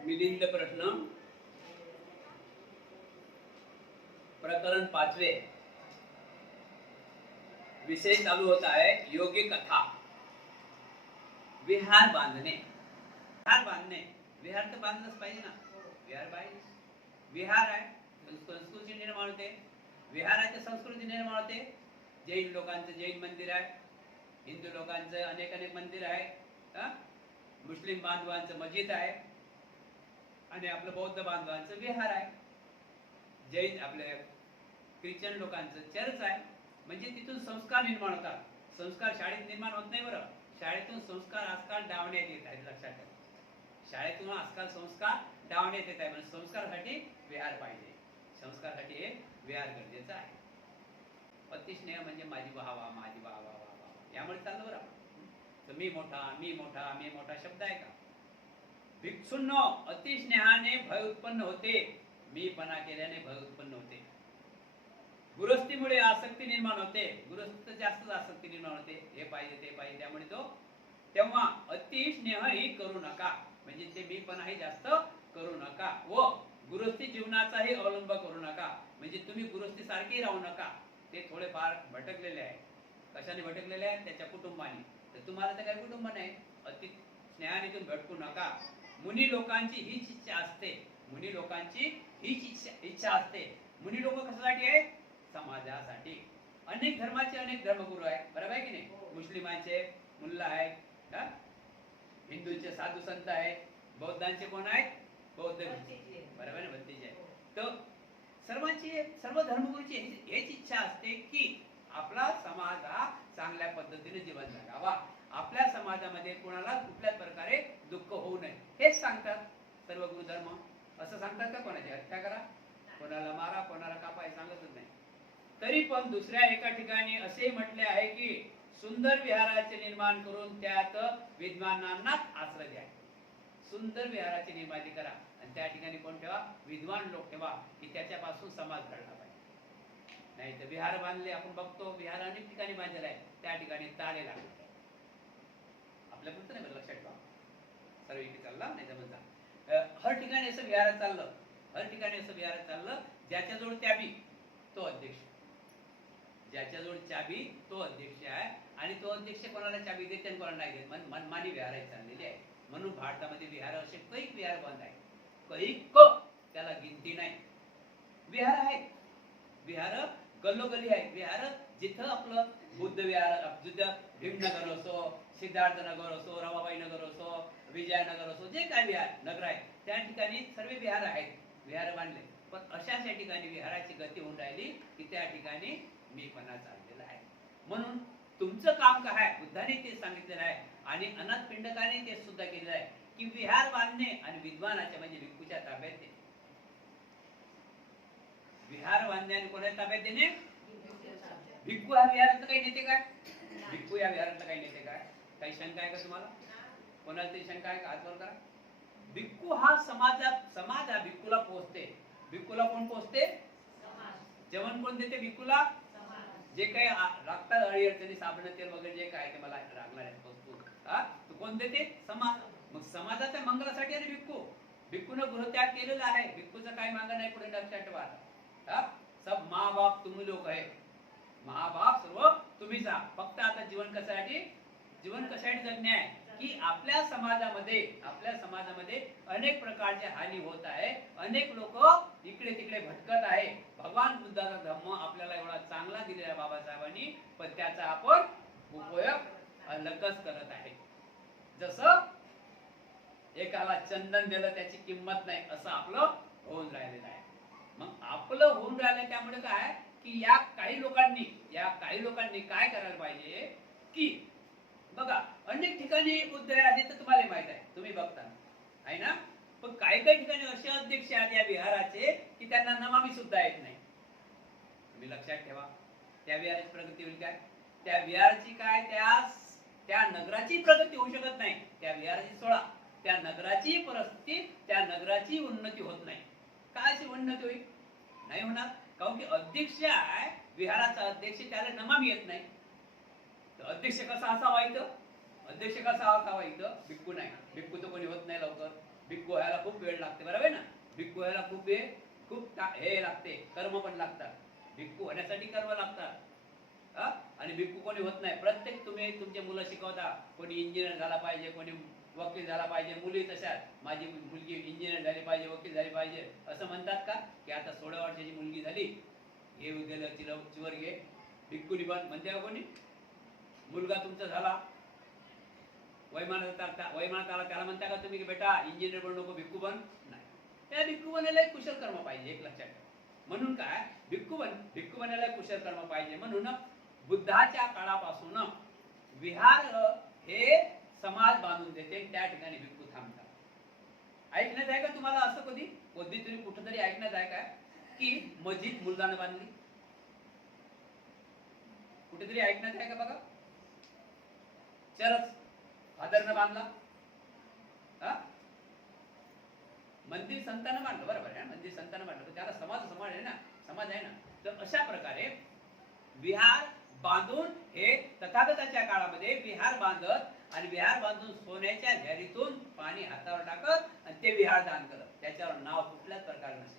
मिलिंद प्रश्न प्रकरण 5वें विषय चालू होता है योगी कथा। विहार बांधणे, विहार बांधणे, विहार तर बांधलंच पाहिजे ना, विहार पाहिजे। विहार आहे संस्कृती निर्माण होते, विहार आहे तर संस्कृती निर्माण होते। जैन लोकांचं जैन मंदिर आहे, हिंदू लोकांचं अनेक अनेक मंदिर आहे, मुस्लिम बांधवांचं मस्जिद आहे आणि आपलं बौद्ध बांधवांचं विहार आहे, जैन आपले ख्रिश्चन लोकांचं चर्च आहे। म्हणजे तिथून संस्कार निर्माण होतात। संस्कार शाळेत निर्माण होत नाही बरं, शाळेतून संस्कार आजकाल डावण्यात येत आहेत, लक्षात ठेवा। शाळेतून आजकाल संस्कार डावण्यात येत आहे, म्हणजे संस्कारासाठी विहार पाहिजे, संस्कारासाठी हे विहार गरजेचं आहे। पतिस्नेह म्हणजे माझी वाहवा, माझी वाहवा, यामुळे चाललं बरं। तर मी मोठा, मी मोठा, मी मोठा शब्द आहे का? भिक्षुंनो अतिस्नेहाने भय उत्पन्न होते, मीपणा केल्याने भय उत्पन्न होते। गुरस्तीमुळे आसक्ती निर्माण होते, गुरस्ती जास्त आसक्ती निर्माण होते, हे पाहिजे ते पाहिजे, त्यामुळे तो तेव्हा अतिस्नेहही करू नका, म्हणजे ते मीपणाही जास्त करू नका व गुरस्ती जीवनाचाही अवलंब करू नका, म्हणजे तुम्ही गुरस्ती सारखी राहू नका। ते थोडेफार भटकलेले आहे, कशाने भटकलेले आहे? त्याच्या कुटुंबाने। तर तुम्हाला तर काही कुटुंब नाही, अति स्नेहाने तुम्ही भटकू नका। मुनी लोकांची हीच इच्छा असते, मुनी लोकांची हीच इच्छा असते। मुनी लोक कशासाठी आहे? समाजासाठी। अनेक धर्माचे अनेक धर्मगुरू आहेत, बरोबर आहे की नाही? मुस्लिमांचे मुल्ला आहेत, हिंदूंचे साधू संत आहेत, बौद्धांचे कोण आहेत? बौद्ध, बरोबर ना, भत्तीचे। तर सर्वांची, सर्व धर्मगुरूची हेच इच्छा असते की आपला समाज हा चांगल्या पद्धतीने जीवन जगावा, आपल्या समाजामध्ये कोणाला कुठल्याच प्रकारे दुःख होऊ नये, हेच सांगतात सर्व गुरुधर्म। असं सांगतात का कोणाची हत्या करा, कोणाला मारा, कोणाला कापा, हे सांगतच नाही। तरी पण दुसऱ्या एका ठिकाणी असे म्हटले आहे की सुंदर विहाराचे निर्माण करून त्यात विद्वानांना आश्रय द्या। सुंदर विहाराची निर्मिती करा आणि त्या ठिकाणी कोण ठेवा? विद्वान लोक ठेवा, की त्याच्यापासून समाज घडला पाहिजे। नाही तर विहार बांधले, आपण बघतो विहार अनेक ठिकाणी बांधलेला आहे, त्या ठिकाणी ताळे लागले, आपल्या पुरतं नाही, लक्षात ठेवा। सर्व इथे चालला नाही जमत, हर ठिकाणी असं विहार चाललं, हर ठिकाणी असं विहार चाललं, ज्याच्याजवळ चाबी तो अध्यक्ष, ज्याच्याजवळ चाबी तो अध्यक्ष आहे, आणि तो अध्यक्ष कोणाला चाबी देते आणि कोणाला नाही देत, मनमानी विहार चाललेली आहे। म्हणून भारतामध्ये विहार असे कैक विहार बंद आहे, कैक, त्याला गिनती नाही। विहार आहेत, विहार गल्लोगल्ली आहेत, विहार जिथं आपलं बुद्ध विहार, भीमनगर असो, सिद्धार्थ नगर असो, रमाबाई नगर असो, विजयनगर असो, जे काय विहार नगर आहे त्या ठिकाणी सर्व विहार आहेत, विहार बांधले। पण अशाच ठिकाणी विहाराची गती होऊन राहिली की त्या ठिकाणी मीपणा चाललेला आहे। म्हणून तुमचं काम काय आहे? बुद्धाने ते सांगितलेलं आहे आणि अनाथ पिंडकाने ते सुद्धा केलेलं आहे की विहार बांधणे आणि विद्वानाच्या म्हणजे भिक्खूच्या ताब्यात देणे। विहार बांधणे आणि कोणाच्या ताब्यात देणे? भिक्खू हा विहारातला काही नेते काय? भिक्खू या विहारातला काही नेते काय? काही शंका आहे का तुम्हाला? कोणाला तरी शंका आहे का? हात वर करा। भिक्खू हा समाज हा भिक्खूला पोचते। भिक्खूला कोण पोचते? जेवण कोण देते भिक्खूला? जे काही लागतात अडी अडचणी, साबण तेल वगैरे जे काय ते मला लागणार आहे वस्तू, तो कोण देते? समाज। मग समाजाच्या मंगलासाठी आहे भिक्खू, भिक्खूनं गृहत्याग केलेला आहे, भिक्खूचं काही मागं नाही पुढे, लक्षात ठेवा। सब माँ बाप तुम्ही लोक आहे, माँ बाप सर्व तुम्हीच आहात। फक्त आता जीवन कशासाठी? जीवन कशासाठी जगणे आहे की आपल्या समाजामध्ये अनेक प्रकारचे हानी होत आहे, अनेक लोक इकडे तिकडे भटकत आहे। भगवान बुद्धाचा धम्म आपल्याला एवढा चांगला दिलेला बाबासाहेबांनी, पण त्याचा आपण उपयोग अलगच करत आहे। जसं एकाला चंदन दिलं त्याची किंमत नाही, असं आपलं होऊन राहिलेलं आहे। मग आपलं होऊन राहिलं त्यामुळे काय की या काही लोकांनी काय करायला पाहिजे की बघा अनेक ठिकाणी बुद्ध आहे आधी तर तुम्हाला माहित आहे, तुम्ही बघता आहे ना, पण काही ठिकाणी असे अध्यक्ष आहेत या विहाराचे की त्यांना नमामी सुद्धा येत नाही। तुम्ही लक्षात ठेवा, त्या विहाराची प्रगती होईल काय? त्या विहाराची काय, त्या नगराची प्रगती होऊ शकत नाही, त्या विहाराची सोडा, त्या नगराची परिस्थिती, त्या नगराची उन्नती होत नाही। काय अशी उन्नती होईल? नाही होणार, कारण की अध्यक्ष आहे विहाराचा अध्यक्ष, त्याला नमामी येत नाही। तर अध्यक्ष कसा असावा इथं? अध्यक्ष कसा असावा इथं? भिक्खू नाही, भिक्खू तर कोणी होत नाही लवकर, भिक्खू व्हायला खूप वेळ लागते, बरोबर आहे ना? भिक्खू व्हायला खूप हे लागते, कर्म पण लागतात. भिक्खू होण्यासाठी कर्म लागतात. आणि भिक्खू कोणी होत नाही. प्रत्येक तुम्ही तुमचे मुलं शिकवता, कोणी इंजिनियर झाला पाहिजे, कोणी वकील झाला पाहिजे. मुली तशाच, माझी मुलगी इंजिनियर झाली पाहिजे, वकील झाली पाहिजे असं म्हणतात का? की आता 16 वर्षाची मुलगी झाली, हे गेलं तिला चिवर घे, भिक्खू निबंध म्हणते का कोणी? मुलगा तुमचा झाला, वैमानात आला, त्याला म्हणता का तुम्ही की बेटा इंजिनियर बनू नको, भिक्खू बन? नाही. त्या भिक्खू बनायला एक कुशल कर्म पाहिजे, एक लक्षात ठेवा. म्हणून काय, भिक्खू बनायला कुशल कर्म पाहिजे. म्हणून बुद्धाच्या काळापासून विहार हे समाज बांधून देते, त्या ठिकाणी भिक्खू थांबतात. ऐकण्यात आहे का तुम्हाला असं कधीतरी कुठंतरी ऐकण्यात आहे काय की मस्जिद मुल्लानं बांधली? कुठेतरी ऐकण्यात आहे का? बघा, चरच फादरनं बांधला, मंदिर संतानं बांधलं, बरोबर आहे. मंदिर संतानं बांधलं, त्याला समाज आहे ना, समाज आहे ना. तर अशा प्रकारे विहार बांधून हे तथागताच्या काळामध्ये विहार बांधत आणि विहार बांधून सोन्याच्या झरीतून पाणी हातावर टाकत आणि ते विहार दान करत. त्याच्यावर नाव कुठल्याच प्रकारे नसेल,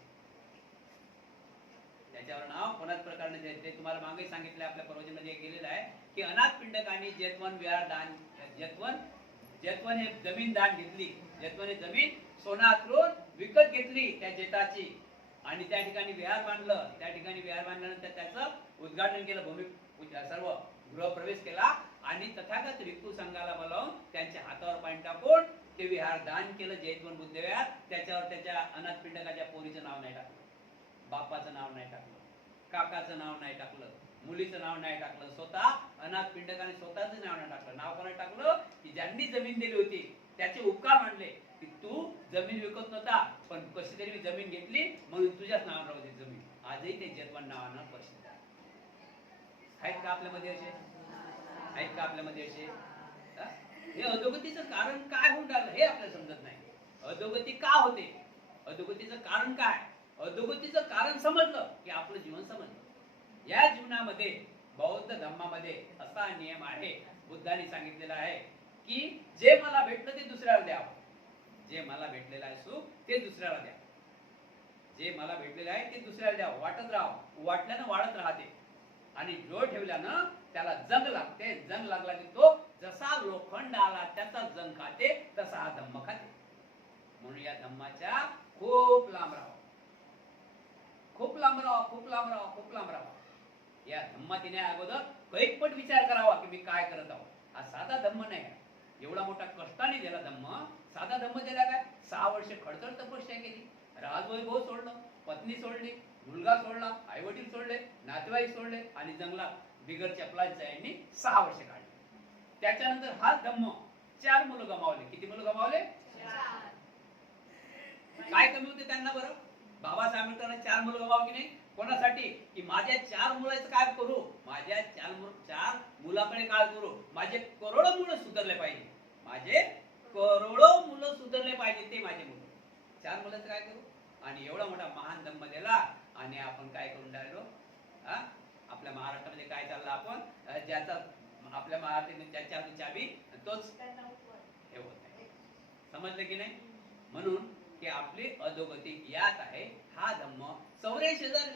त्याच्यावर नाव कोणाच प्रकारे नसेल. ते तुम्हाला मागे सांगितलं, आपल्या प्रवचनामध्ये गेलेलं आहे की अनाथ पिंडकांनी जेतवन विहार दान, जेतवन हे जमीन दान घेतली. जेतवन हे जमीन सोनातून विकत घेतली त्या जेताची आणि त्या ठिकाणी विहार बांधलं. त्या ठिकाणी विहार बांधल्यानंतर त्याचं उद्घाटन केलं, भूमिपूजा, सर्व गृहप्रवेश केला आणि तथागत भिक्खू संघाला बोलावून त्यांच्या हातावर पाणी टाकून ते विहार दान केलं, जैतवन बुद्ध विहार. त्याच्यावर त्याच्या अनाथ पिंडकाच्या पोरीचं नाव नाही टाकलं, बापाचं नाव नाही टाकलं, काकाचं नाव नाही टाकलं, मुलीचं नाव नाही टाकलं. स्वतः अनाथ पिंडकाने स्वतःचं नाव नाही टाकलं. नाव कोणाला टाकलं? की ज्यांनी जमीन दिली होती त्याचे उपकार मानले की तू जमीन विकत नव्हता, पण कशी तरी जमीन घेतली म्हणून तुझ्याच नावावर राहू दे जमीन. आजही ते जैतवन नावानं प्रसिद्ध आहेत का आपल्यामध्ये असे? आहेत का आपल्यामध्ये असे? हे अधोगतीचं कारण काय होऊन राहिलं हे आपल्याला समजत नाही. अधोगती का होते? अधोगतीचं कारण काय? अधोगतीचं कारण समजलं की आपलं जीवन समजलं. या जीवनामध्ये बौद्ध धर्मामध्ये असा नियम आहे, बुद्धाने सांगितलेला आहे की जे मला भेटलं ते दुसऱ्याला द्यावं. जे मला भेटलेलं आहे सुख ते दुसऱ्याला द्या. जे मला भेटलेलं आहे ते दुसऱ्याला द्यावं. वाटत राहावं, वाटल्यानं वाढत राहते आणि जो ठेवल्यानं त्याला जंग लागते. जंग लागला की तो जसा लोखंड आला त्याचा जंग खाते, तसा हा धम्म खाते. म्हणून या धम्माच्या खूप लांब राहावं, खूप लांब राहावं, खूप लांब राहावं, खूप लांब राहावं. या धम्मात येण्या अगोदर कैकपट विचार करावा की मी काय करत आहोत. हा साधा धम्म नाही, एवढा मोठा कष्टाने दिला धम्म. साधा धम्म दिला काय? 6 वर्ष खडतर तपस्या केली, राजवैभव सोडलं, पत्नी सोडली, मुलगा सोडला, आई वडील सोडले, नातेवाईक सोडले आणि जंगलात बिगर चपलांच्या यांनी 6 वर्ष काढले. त्याच्यानंतर हा धम्म 4 मुलं गमावले. किती मुलं गमावले? 4. काय कमी होते त्यांना बरं? बाबासाहेब आंबेडकरांना 4 मुलं गमाव की नाही? कोणासाठी? की माझ्या 4 मुलाचं काय करू, माझ्या 4 मुलाकडे काय करू, माझे करोडो मुलं सुधारले पाहिजे, माझे करोडो मुलं सुधारले पाहिजे, ते माझे मुलं. 4 मुलाचं काय करू? आणि एवढा मोठा महान धम्म दिला आणि आपण काय करून राहिलो? आपल्या महाराष्ट्रामध्ये काय चाललं? आपण ज्याचा आपल्या महाराष्ट्रामध्ये ज्याच्या हाती चाबी तोच हे होत आहे. समजलं की नाही? म्हणून की आपली अधोगती यात आहे. हा धम्म 84,000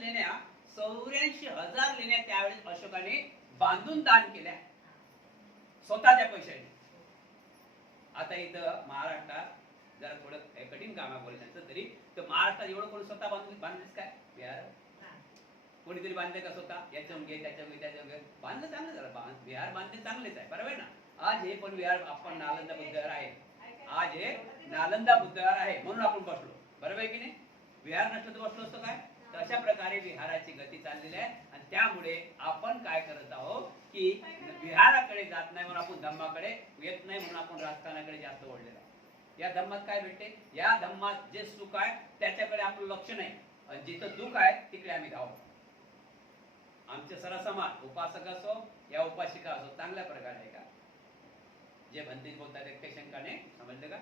लेण्या त्यावेळेस अशोकाने बांधून दान केल्या स्वतःच्या पैशाने. आता इथं महाराष्ट्रात जरा थोडं कठीण काम आहे बोलायचं तरी, तर महाराष्ट्रात एवढं कोणी स्वतः बांधलेच काय? बिहार कोणीतरी बांधले का स्वतः? याच्या बांधलं चांगलं झालं. विहार बांधले चांगलेच आहे, बरोबर ना? आज हे पण विहार आपण नालंदा बुद्धविहार आहे, आज हे नालंदा बुद्धविहार आहे म्हणून आपण बसलो, बरोबर आहे की नाही? विहार नसलं तर बसलो असतो काय? तर अशा प्रकारे विहाराची गती चाललेली आहे आणि त्यामुळे आपण काय करत आहोत की विहाराकडे जात नाही म्हणून आपण धम्माकडे येत नाही, म्हणून आपण राजकारणाकडे जास्त ओढलेलो आहोत. या धम्मात काय भेटते? या धम्मात जे सुख आहे त्याच्याकडे आपलं लक्ष नाही आणि जिथं दुःख आहे तिकडे आम्ही धावतो. आमचे सरसमाज उपासक असो या उपासिका असो चांगल्या प्रकारे आहे का? जे म्हणते बोलतात एक शंकाने, समजलं का?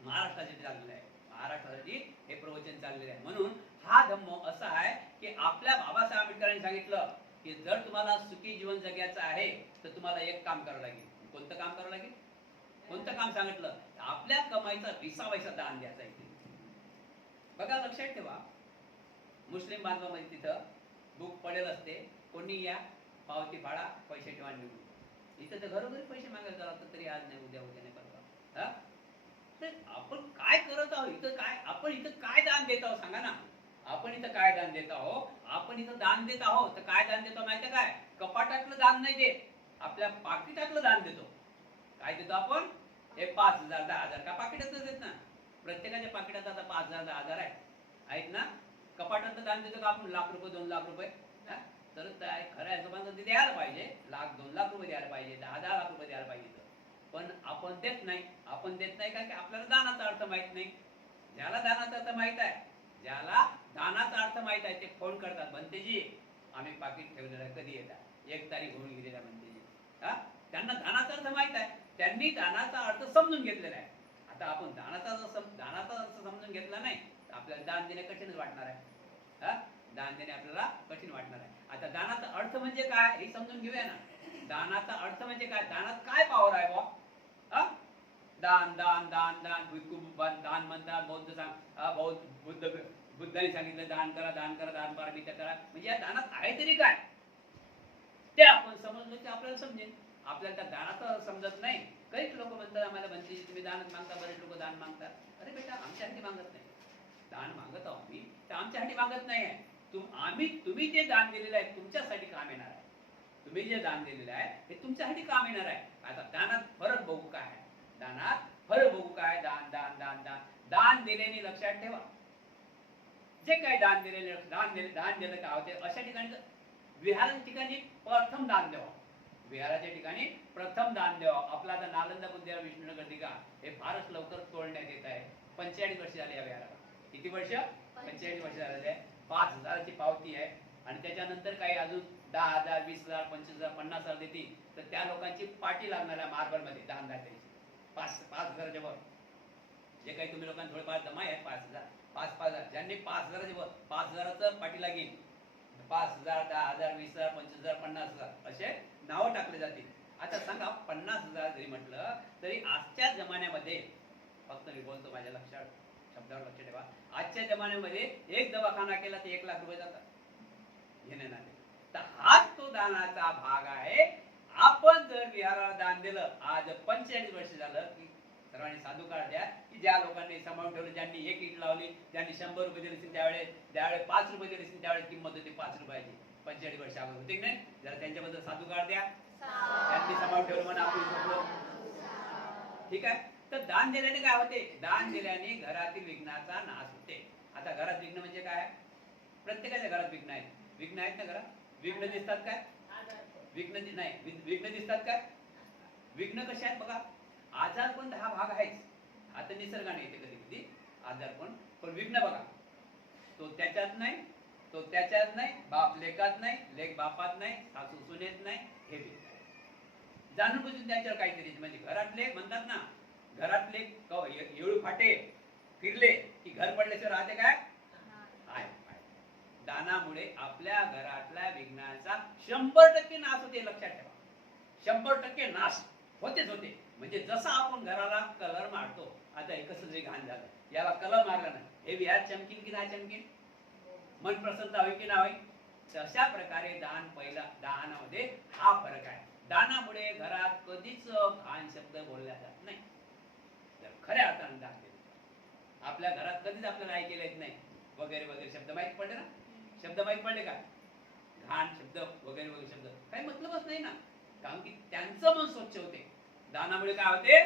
महाराष्ट्राचे चाललेलं आहे, महाराष्ट्रासाठी हे प्रवचन चाललेलं आहे. म्हणून हा धम्म असा आहे की आपल्या बाबासाहेब आंबेडकरांनी सांगितलं की जर तुम्हाला सुखी जीवन जगायचं आहे तर तुम्हाला एक काम करावं लागेल. कोणतं काम करावं लागेल? कोणतं मोठं काम सांगितलं, आपल्या कमाईचा 20 दान द्यायचा इथे. बघा लक्षात ठेवा, मुस्लिम बांधवामध्ये तिथं बुक पडेल असते, कोणी या पावती फाडा, पैसे ठेवा निघून. इथं तर घरोघरी पैसे मागायला जातात, तरी आज नाही, उद्या उद्या नाही परवा. तर आपण काय करत आहोत इथं? काय आपण इथं काय दान देत आहोत सांगा ना? आपण इथं काय दान देत आहोत? आपण इथं दान देत आहोत तर काय दान देतो माहिती काय? कपाटातलं दान नाही देत, आपल्या पाकिटातलं दान देतो. काय देतो आपण? हे 5,000 10,000 का पाकिटातच देत ना? प्रत्येकाच्या पाकिटात आता 5,000 10,000 आहेत ना. कपाटातलं दान देतो का आपण? लाख रुपये 2 लाख रुपये. तर खऱ्या हिशोबाने द्यायला पाहिजे, 1,00,000 2 लाख रुपये द्यायला पाहिजे, 10 लाख रुपये द्यायला पाहिजे. पण आपण देत नाही. आपण देत नाही कारण की आपल्याला दानाचा अर्थ माहित नाही. ज्याला दानाचा अर्थ माहित आहे, ज्याला दानाचा अर्थ माहित आहे, ते फोन करतात, बनतेजी आम्ही पाकिट ठेवलेलं आहे, कधी येतात? 1 तारीख होऊन गेलेला बनतेजी. त्यांना दानाचा अर्थ माहित आहे, त्यांनी दानाचा अर्थ समजून घेतलेला आहे. आता आपण दानाचा अर्थ समजून घेतला नाही तर आपल्याला दान देणे कठीणच वाटणार आहे. दान देणे आपल्याला कठीण वाटणार आहे. आता दानाचा अर्थ म्हणजे काय हे समजून घेऊया ना. दानाचा अर्थ म्हणजे काय? दानात काय पॉवर आहे बा? दान दान दान दान दान म्हणतात. बुद्धाने सांगितलं दान करा, दान करा, दान पारमित्य करा. म्हणजे या दानात आहे तरी काय ते आपण समजलं की आपल्याला समजेल. आपल्याला त्या दानाचा समजत नाही. काही लोक म्हणतात आम्हाला म्हणते तुम्ही दान मागता, बरेच लोक दान मागतात. अरे बेटा, आमच्यासाठी मागत नाही. दान मागत आहोत आम्ही, तर आमच्यासाठी मागत नाही आहे. तुम्ही जे दान दिलेलं आहे तुमच्यासाठी काम येणार आहे. तुम्ही जे दान दिलेलं आहे हे तुमच्यासाठी काम येणार आहे. आता दानात फरक बघू काय आहे? दानात फरक बघू काय? दान दान दान दान दान दिल्याने लक्षात ठेवा, जे काही दान दिलेले दान दिलं काय होते? अशा ठिकाणी विहाराच्या ठिकाणी प्रथम दान द्यावं. विहाराच्या ठिकाणी प्रथम दान द्यावं. आपला आता नालंदा बुद्धिविहार विष्णुनगर दिघा हे फारच लवकर तोडण्यात येत आहे. 45 वर्ष झाले या विहाराला. किती वर्ष? 45 वर्ष झालेले आहे. 5,000ची पावती आहे आणि त्याच्यानंतर काही अजून 10,000 20,000 25,000 50,000 देतील तर त्या लोकांची पार्टी लागणार आहे मार्बलमध्ये दान द्यायची. 5,000च्या वर जे काही तुम्ही लोकांना थोडेफार जमा आहे 5,000 ज्यांनी 5,000च्या वर 5,000चं पाठी लागेल. 5,000 10,000 20,000 25,000 50,000 असे नावं टाकले जातील. आता सांगा 50,000 जरी म्हटलं तरी आजच्या जमान्यामध्ये, फक्त मी बोलतो माझ्या लक्षात शब्दावर लक्ष ठेवा, आजच्या जमान्यामध्ये एक दवाखाना केला तर 1 लाख रुपये जातात घेणे नाही. तर हाच तो दानाचा भाग आहे. आपण जर विहाराला दान दिलं, आज 45 वर्ष झालं की सर्वांनी साधू काळ द्या की ज्या लोकांनी सांभाळून ठेवलं, ज्यांनी 1 ईट लावली, ज्यांनी 100 रुपये दिले त्यावेळेस 5 रुपये दिले त्यावेळेस किंमत होती 5 रुपयाची. 45 वर्ष अगोदर होती की नाही? जरा त्यांच्याबद्दल साधू काळ द्या. त्यांनी सांभाळून ठेवलं म्हणून आपण झोपलो. ठीक आहे. तर दान दिल्याने काय होते? दान दिल्याने घरातील विघ्नाचा नाश होते. आता घरात विघ्न म्हणजे काय? प्रत्येकाच्या घरात विघ्न आहेत. विघ्न आहेत ना घरात? विघ्न दिसतात काय? विघ्न नाही. विघ्न दिसतात काय? विघ्न कसे आहेत बघा. आजारपण हा भाग आहेच. आता निसर्गाने येते कधी कधी आजारपण, पण विघ्न बघा, तो त्याच्यात नाही, तो त्याच्यात नाही, बाप लेकात नाही, लेक बापात नाही, सासू सुनेत नाही. हे विघ्न आहे. जाणून बुजून त्याच्यावर काहीतरी म्हणजे घरातले म्हणतात ना, घरातले येळू फाटे फिरले की घर पडल्याशिवाय राहते काय? दानामुळे आपल्या घरातल्या विघ्नाचा 100% नाश होते. लक्षात ठेवा, 100% नाश होतेच होते. म्हणजे जसं आपण घराला कलर मारतो, आता हे कसं जे घाण झालं, याला कलर मारला नाही, हे विहार चमकीन की नाही चमकीन? मन प्रसन्न होईल की नाही? तशा प्रकारे दानामध्ये हा फरक आहे. दानामुळे घरात कधीच घाण शब्द बोलला जात नाही. तर खऱ्या अर्थाने दान केलं, आपल्या घरात कधीच आपल्याला ऐकायला येत नाही वगैरे वगैरे शब्द. माहीत पडले ना? शब्द माहीत पडले का? घाण शब्द वगैरे वगैरे शब्द काही मतलबच नाही ना, कारण की त्यांचं मन स्वच्छ होते. दानामुळे काय होते?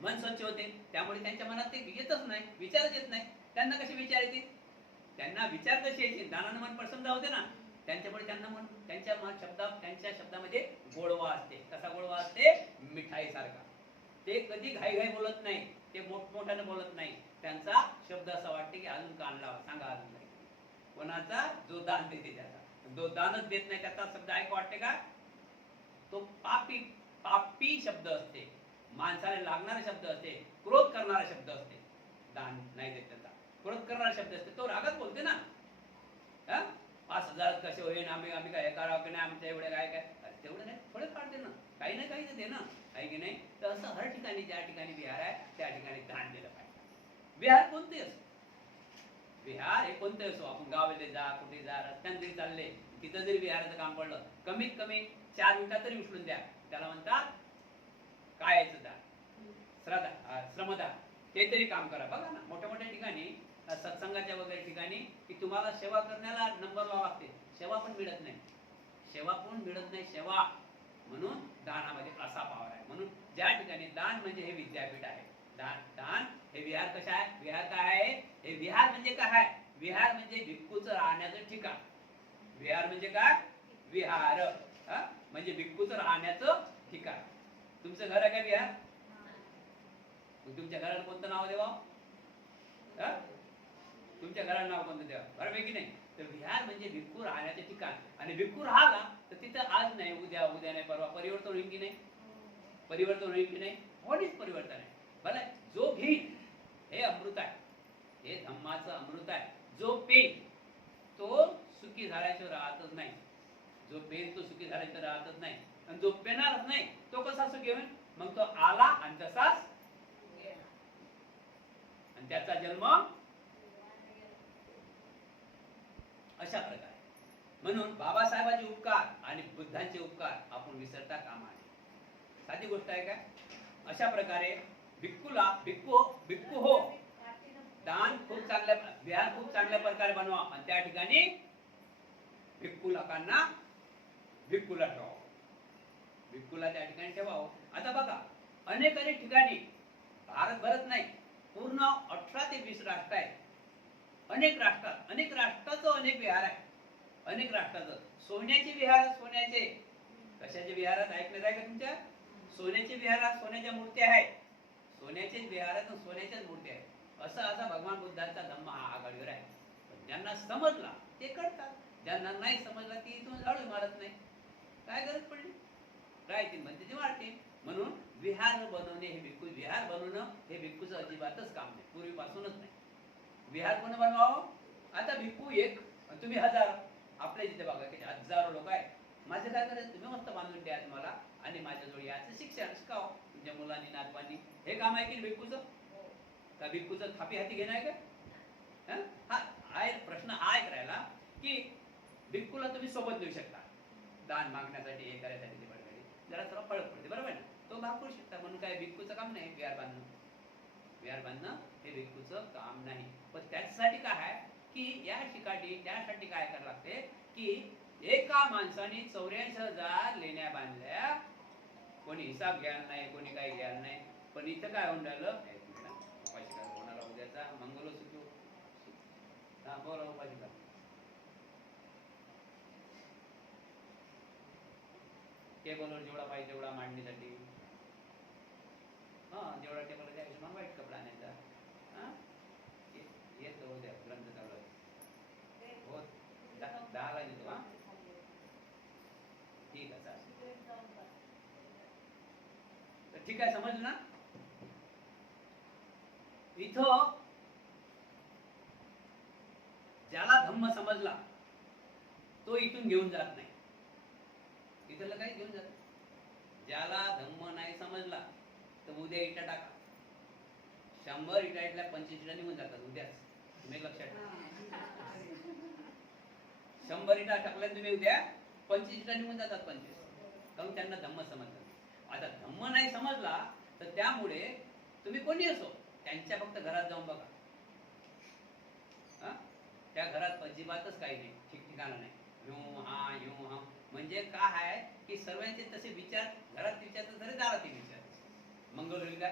मन स्वच्छ होते. त्यामुळे त्यांच्या मनात ते येतच नाही, विचारच येत नाही. त्यांना कसे विचार येतील? त्यांना विचार कसे येतील? दानानं मन प्रसन्न होते ना, त्यांच्यामुळे त्यांना मन त्यांच्या शब्दामध्ये गोडवा असते. कसा गोडवा असते? मिठाई सारखा. ते कधी घाई बोलत नाही, ते मोठमोठ्याने बोलत नाही. त्यांचा शब्द असा वाटते की अजून कान लावा, सांगा अजून काही. कोणाचा? जो दान देते त्याचा. जो दानच देत नाही त्याचा शब्द ऐकू वाटते का? तो पापी शब्द असते, माणसाला लागणारा शब्द असते, क्रोध करणारा शब्द असते. दान नाही देत त्याचा क्रोध करणारा शब्द असते. तो रागात बोलते ना. 5,000 कसे होईल, आम्ही काय करावं की नाही, आमच्या एवढे काय तेवढं नाही, थोडे फार दे ना, काही ना काही दे ना. आहे की नाही. तर असं हर ठिकाणी ज्या ठिकाणी विहार आहे त्या ठिकाणी दान दिलं पाहिजे. विहार कोणते असो, विहार हे कोणते असो, आपण गावाला जा, कुठे जा, रस्त्याने जरी चालले, तिथं जरी विहाराचं काम पडलं, कमीत कमी 4 मिनिटात तरी उचलून द्या. त्याला म्हणतात काय याचं दान, श्रमदान. ते तरी काम करा. बघा ना मोठ्या मोठ्या ठिकाणी, सत्संगाच्या वगैरे ठिकाणी, की तुम्हाला सेवा करण्याला नंबर लावा लागते, सेवा पण मिळत नाही, सेवा पण मिळत नाही सेवा. म्हणून दानामध्ये असा पावर आहे. म्हणून ज्या ठिकाणी दान म्हणजे हे विद्यापीठ आहे. दान हे विहार कशा आहे, विहार काय आहे, हे विहार म्हणजे काय आहे, विहार म्हणजे भिक्खूचं राहण्याचं ठिकाण. विहार म्हणजे काय, विहार म्हणजे भिक्खूचं राहण्याचं ठिकाण. तुमचं घर आहे का विहार, तुमच्या घराला कोणतं नाव देवा, तुमच्या घराला नाव कोणतं द्यावं, बरोबर की नाही. तर विहार म्हणजे भिक्खू राहण्याचे ठिकाण. आणि भिक्खू राहिला तर तिथं आज नाही, उद्या नाही, परवा परिवर्तन होईल की नाही, परिवर्तन होईल की नाही, होणीच परिवर्तन आहे. भले जो घेईल हे अमृत आहे, हे धम्माचं अमृत आहे. जो पेल तो सुखी झाल्याशिवाय राहतच नाही, जो पेल तो सुखी झाल्याशिवाय राहतच नाही. आणि जो पेणारच नाही तो कसा सुखी होईल, मग तो आला आणि तसाच आणि त्याचा जन्म अशा प्रकारे. म्हणून बाबासाहेबांचे उपकार आणि बुद्धांचे उपकार आपण विसरता कामा नये. साधी गोष्ट आहे काय. अशा प्रकारे भिक्खू हो, दान खूप चांगल्या, विहार खूप चांगल्या प्रकारे बनवा आणि त्या ठिकाणी भिक्खू लोकांना भिक्खूला ठेवा, भिक्खूला त्या ठिकाणी ठेवावं. आता बघा अनेक ठिकाणी, भारतभरात नाही, पूर्ण 18 ते 20 राष्ट्र आहेत. अनेक राष्ट्राचं अनेक विहार आहे. अनेक राष्ट्राचं सोन्याचे विहार, सोन्याचे कशाचे विहारात ऐकण्यात आहे का तुमच्या, सोन्याचे विहारात सोन्याच्या मूर्त्या आहेत, सोन्याचे विहारात सोन्याच्याच मूर्त्या आहेत. असा भगवान बुद्धांचा धम्म हा आघाडीवर आहे. ज्यांना समजला ते करतात, ज्यांना नाही समजला ती इथून झाडू मारत नाही. काय गरज पडली, राहते म्हणते ती वाढते. म्हणून विहार बनवणे हे भिक्खू, विहार बनवणं हे भिक्खूचं अजिबातच काम नाही, पूर्वीपासूनच नाही. विहार कोण बनवावं, आता भिक्खू एक, तुम्ही 1000, आपल्या जिथे बघा की हजारो लोक आहेत. माझं काय करायचं, तुम्ही मस्त बांधून द्या मला आणि माझ्याजवळ याचं शिक्षण शिकावं तुमच्या मुलांनी नातवांनी. हे काम आहे की भिक्खूचं, का भिक्खूचं थापी हाती घेणं आहे का. हा आहे प्रश्न, आहे करायला की भिक्खूला तुम्ही सोबत देऊ शकता दान मागण्यासाठी, हे करायसाठी, ते पडसाठी जरा थोडा फरक पडते, बरोबर ना, तो भाग करू शकता. म्हणून काय भिक्खूचं काम नाही विहार बांधणं, विहार बांधणं हे भिक्खूचं काम नाही. पण त्याच्यासाठी काय आहे की या ठिकाणी त्यासाठी काय करावं लागते की एका माणसाने 84,000 लेण्या बांधल्या, कोणी हिसाब घ्यायला नाही, कोणी काही घ्यायला नाही. पण इथं काय होऊन राहिलं, होणारा उद्याचा मंगल सुखी, हा बोला उपाशी का टेबलवर जेवढा पाहिजे तेवढा मांडणीसाठी, हा जेवढा टेबल त्या हिशोबाने वाईट कपडा आणायचा. हा येत उद्या ग्रंथ चालू आहे, हो 10ला येतो. हा ठीक आहे चालेल, तर ठीक आहे, समजलं ना. इथं ज्याला धम्म समजला तो इथून घेऊन जात नाही, इथलं काही घेऊन जात. ज्याला धम्म नाही समजला तर उद्या इटा टाका, 100 इटा इथल्या 25 इटा निघून जातात उद्याच, तुम्ही लक्षात ठेवा. 100 इटा टाकल्या तुम्ही उद्या 25 इटा निघून जातात, 25, कारण त्यांना धम्म समजलं. आता धम्म नाही समजला तर त्यामुळे तुम्ही कोणी असो त्यांच्या फक्त घरात जाऊन बघा, त्या घरात अजिबातच काही नाही, ठिकठिकाणा नाही, ह्यू हा म्हणजे काय आहे की सर्वांचे तसे विचार घरात विचारतात, तरी दारात विचार. मंगल होईल का,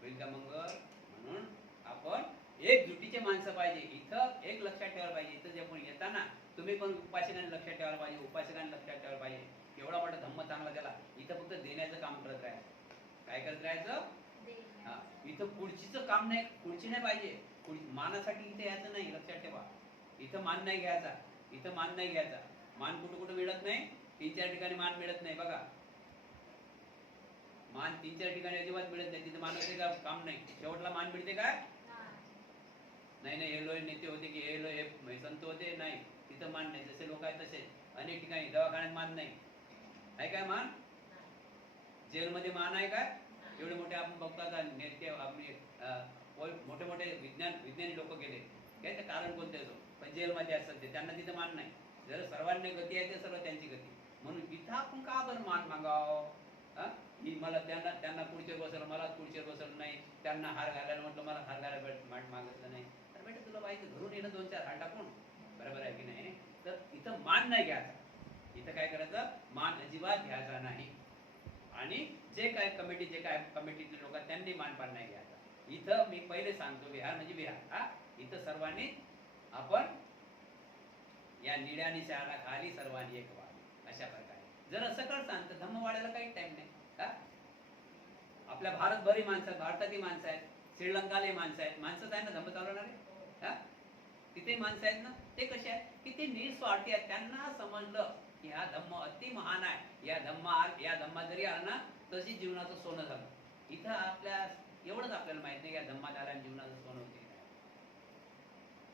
होईल का मंगल. म्हणून आपण एकजुटीचे माणसं पाहिजे. इथं एक लक्षात ठेवायला पाहिजे, इथं जे आपण येताना तुम्ही पण उपासकांनी लक्षात ठेवायला पाहिजे, उपासकांनी लक्षात ठेवायला पाहिजे. एवढा मोठा धम्म चांगला त्याला, इथं फक्त देण्याचं काम करत राहायचं. काय करत राहायचं, हा इथं खुर्चीचं काम नाही, खुर्ची नाही पाहिजे, मानासाठी इथे यायचं नाही, लक्षात ठेवा. इथं मान नाही घ्यायचा, इथं मान नाही घ्यायचा. मान कुठं कुठं मिळत नाही, 3-4 ठिकाणी मान मिळत नाही. बघा मान 3-4 ठिकाणी अजिबात मिळत नाही, तिथं मानाचे का काम नाही. शेवटला मान मिळते काय, नाही नाही, हे लोक नेते होते की हे संत होते, नाही तिथं मान नाही. जसे लोक आहेत तसे अनेक ठिकाणी दवाखान्यात मान नाही, काय मान. जेलमध्ये मान आहे काय? एवढे मोठे आपण बघतो आता नेते आपले मोठे मोठे विज्ञानी लोक गेले, त्याचं कारण कोणते असो, पण जेलमध्ये असतात ते, त्यांना तिथं मान नाही. जर सर्वांनी गती आहे ते सर्व त्यांची गती, म्हणून इथं आपण का बरं मान मागाव? की मला त्यांना खुर्चीवर बसवलं, मला खुर्चीवर बसवलं नाही, त्यांना हार घालायला म्हटलं, मला हार घालायला मागितलं नाही. तर बेटा तुला पाहिजे घरून येणं 2-4 हार टाकून, बरोबर आहे की नाही? तर इथं मान नाही घ्यायचा. इथं काय करायचं? मान अजिबात घ्यायचा नाही. आणि जे काय कमिटीतले लोक त्यांनी मानपान नाही घ्यायचा. इथं मी पहिले सांगतो, बिहार म्हणजे बिहार. इथं सर्वांनी आपण या निड्या आणि शहाणा खाली सर्वांनी एक व्हावे, अशा प्रकारे. जर असं करसान तर धम्म वाढायला काही टाइम नाही. आपल्या भारतभरी माणसं, भारतातली माणसं आहेत, श्रीलंकाला माणसं आहेत, माणसंच आहे ना धम्म चालवणारे. तिथे माणसं आहेत ना, ते कसे आहेत की ते निस्वार्थी आहेत. त्यांना समजलं की हा धम्म अति महान आहे, या धम्मा जरी आला ना तशी जीवनाचं सोनं झालं. इथं आपल्या एवढंच आपल्याला माहित नाही या धम्मात आल्या जीवनाचं सोनं होते,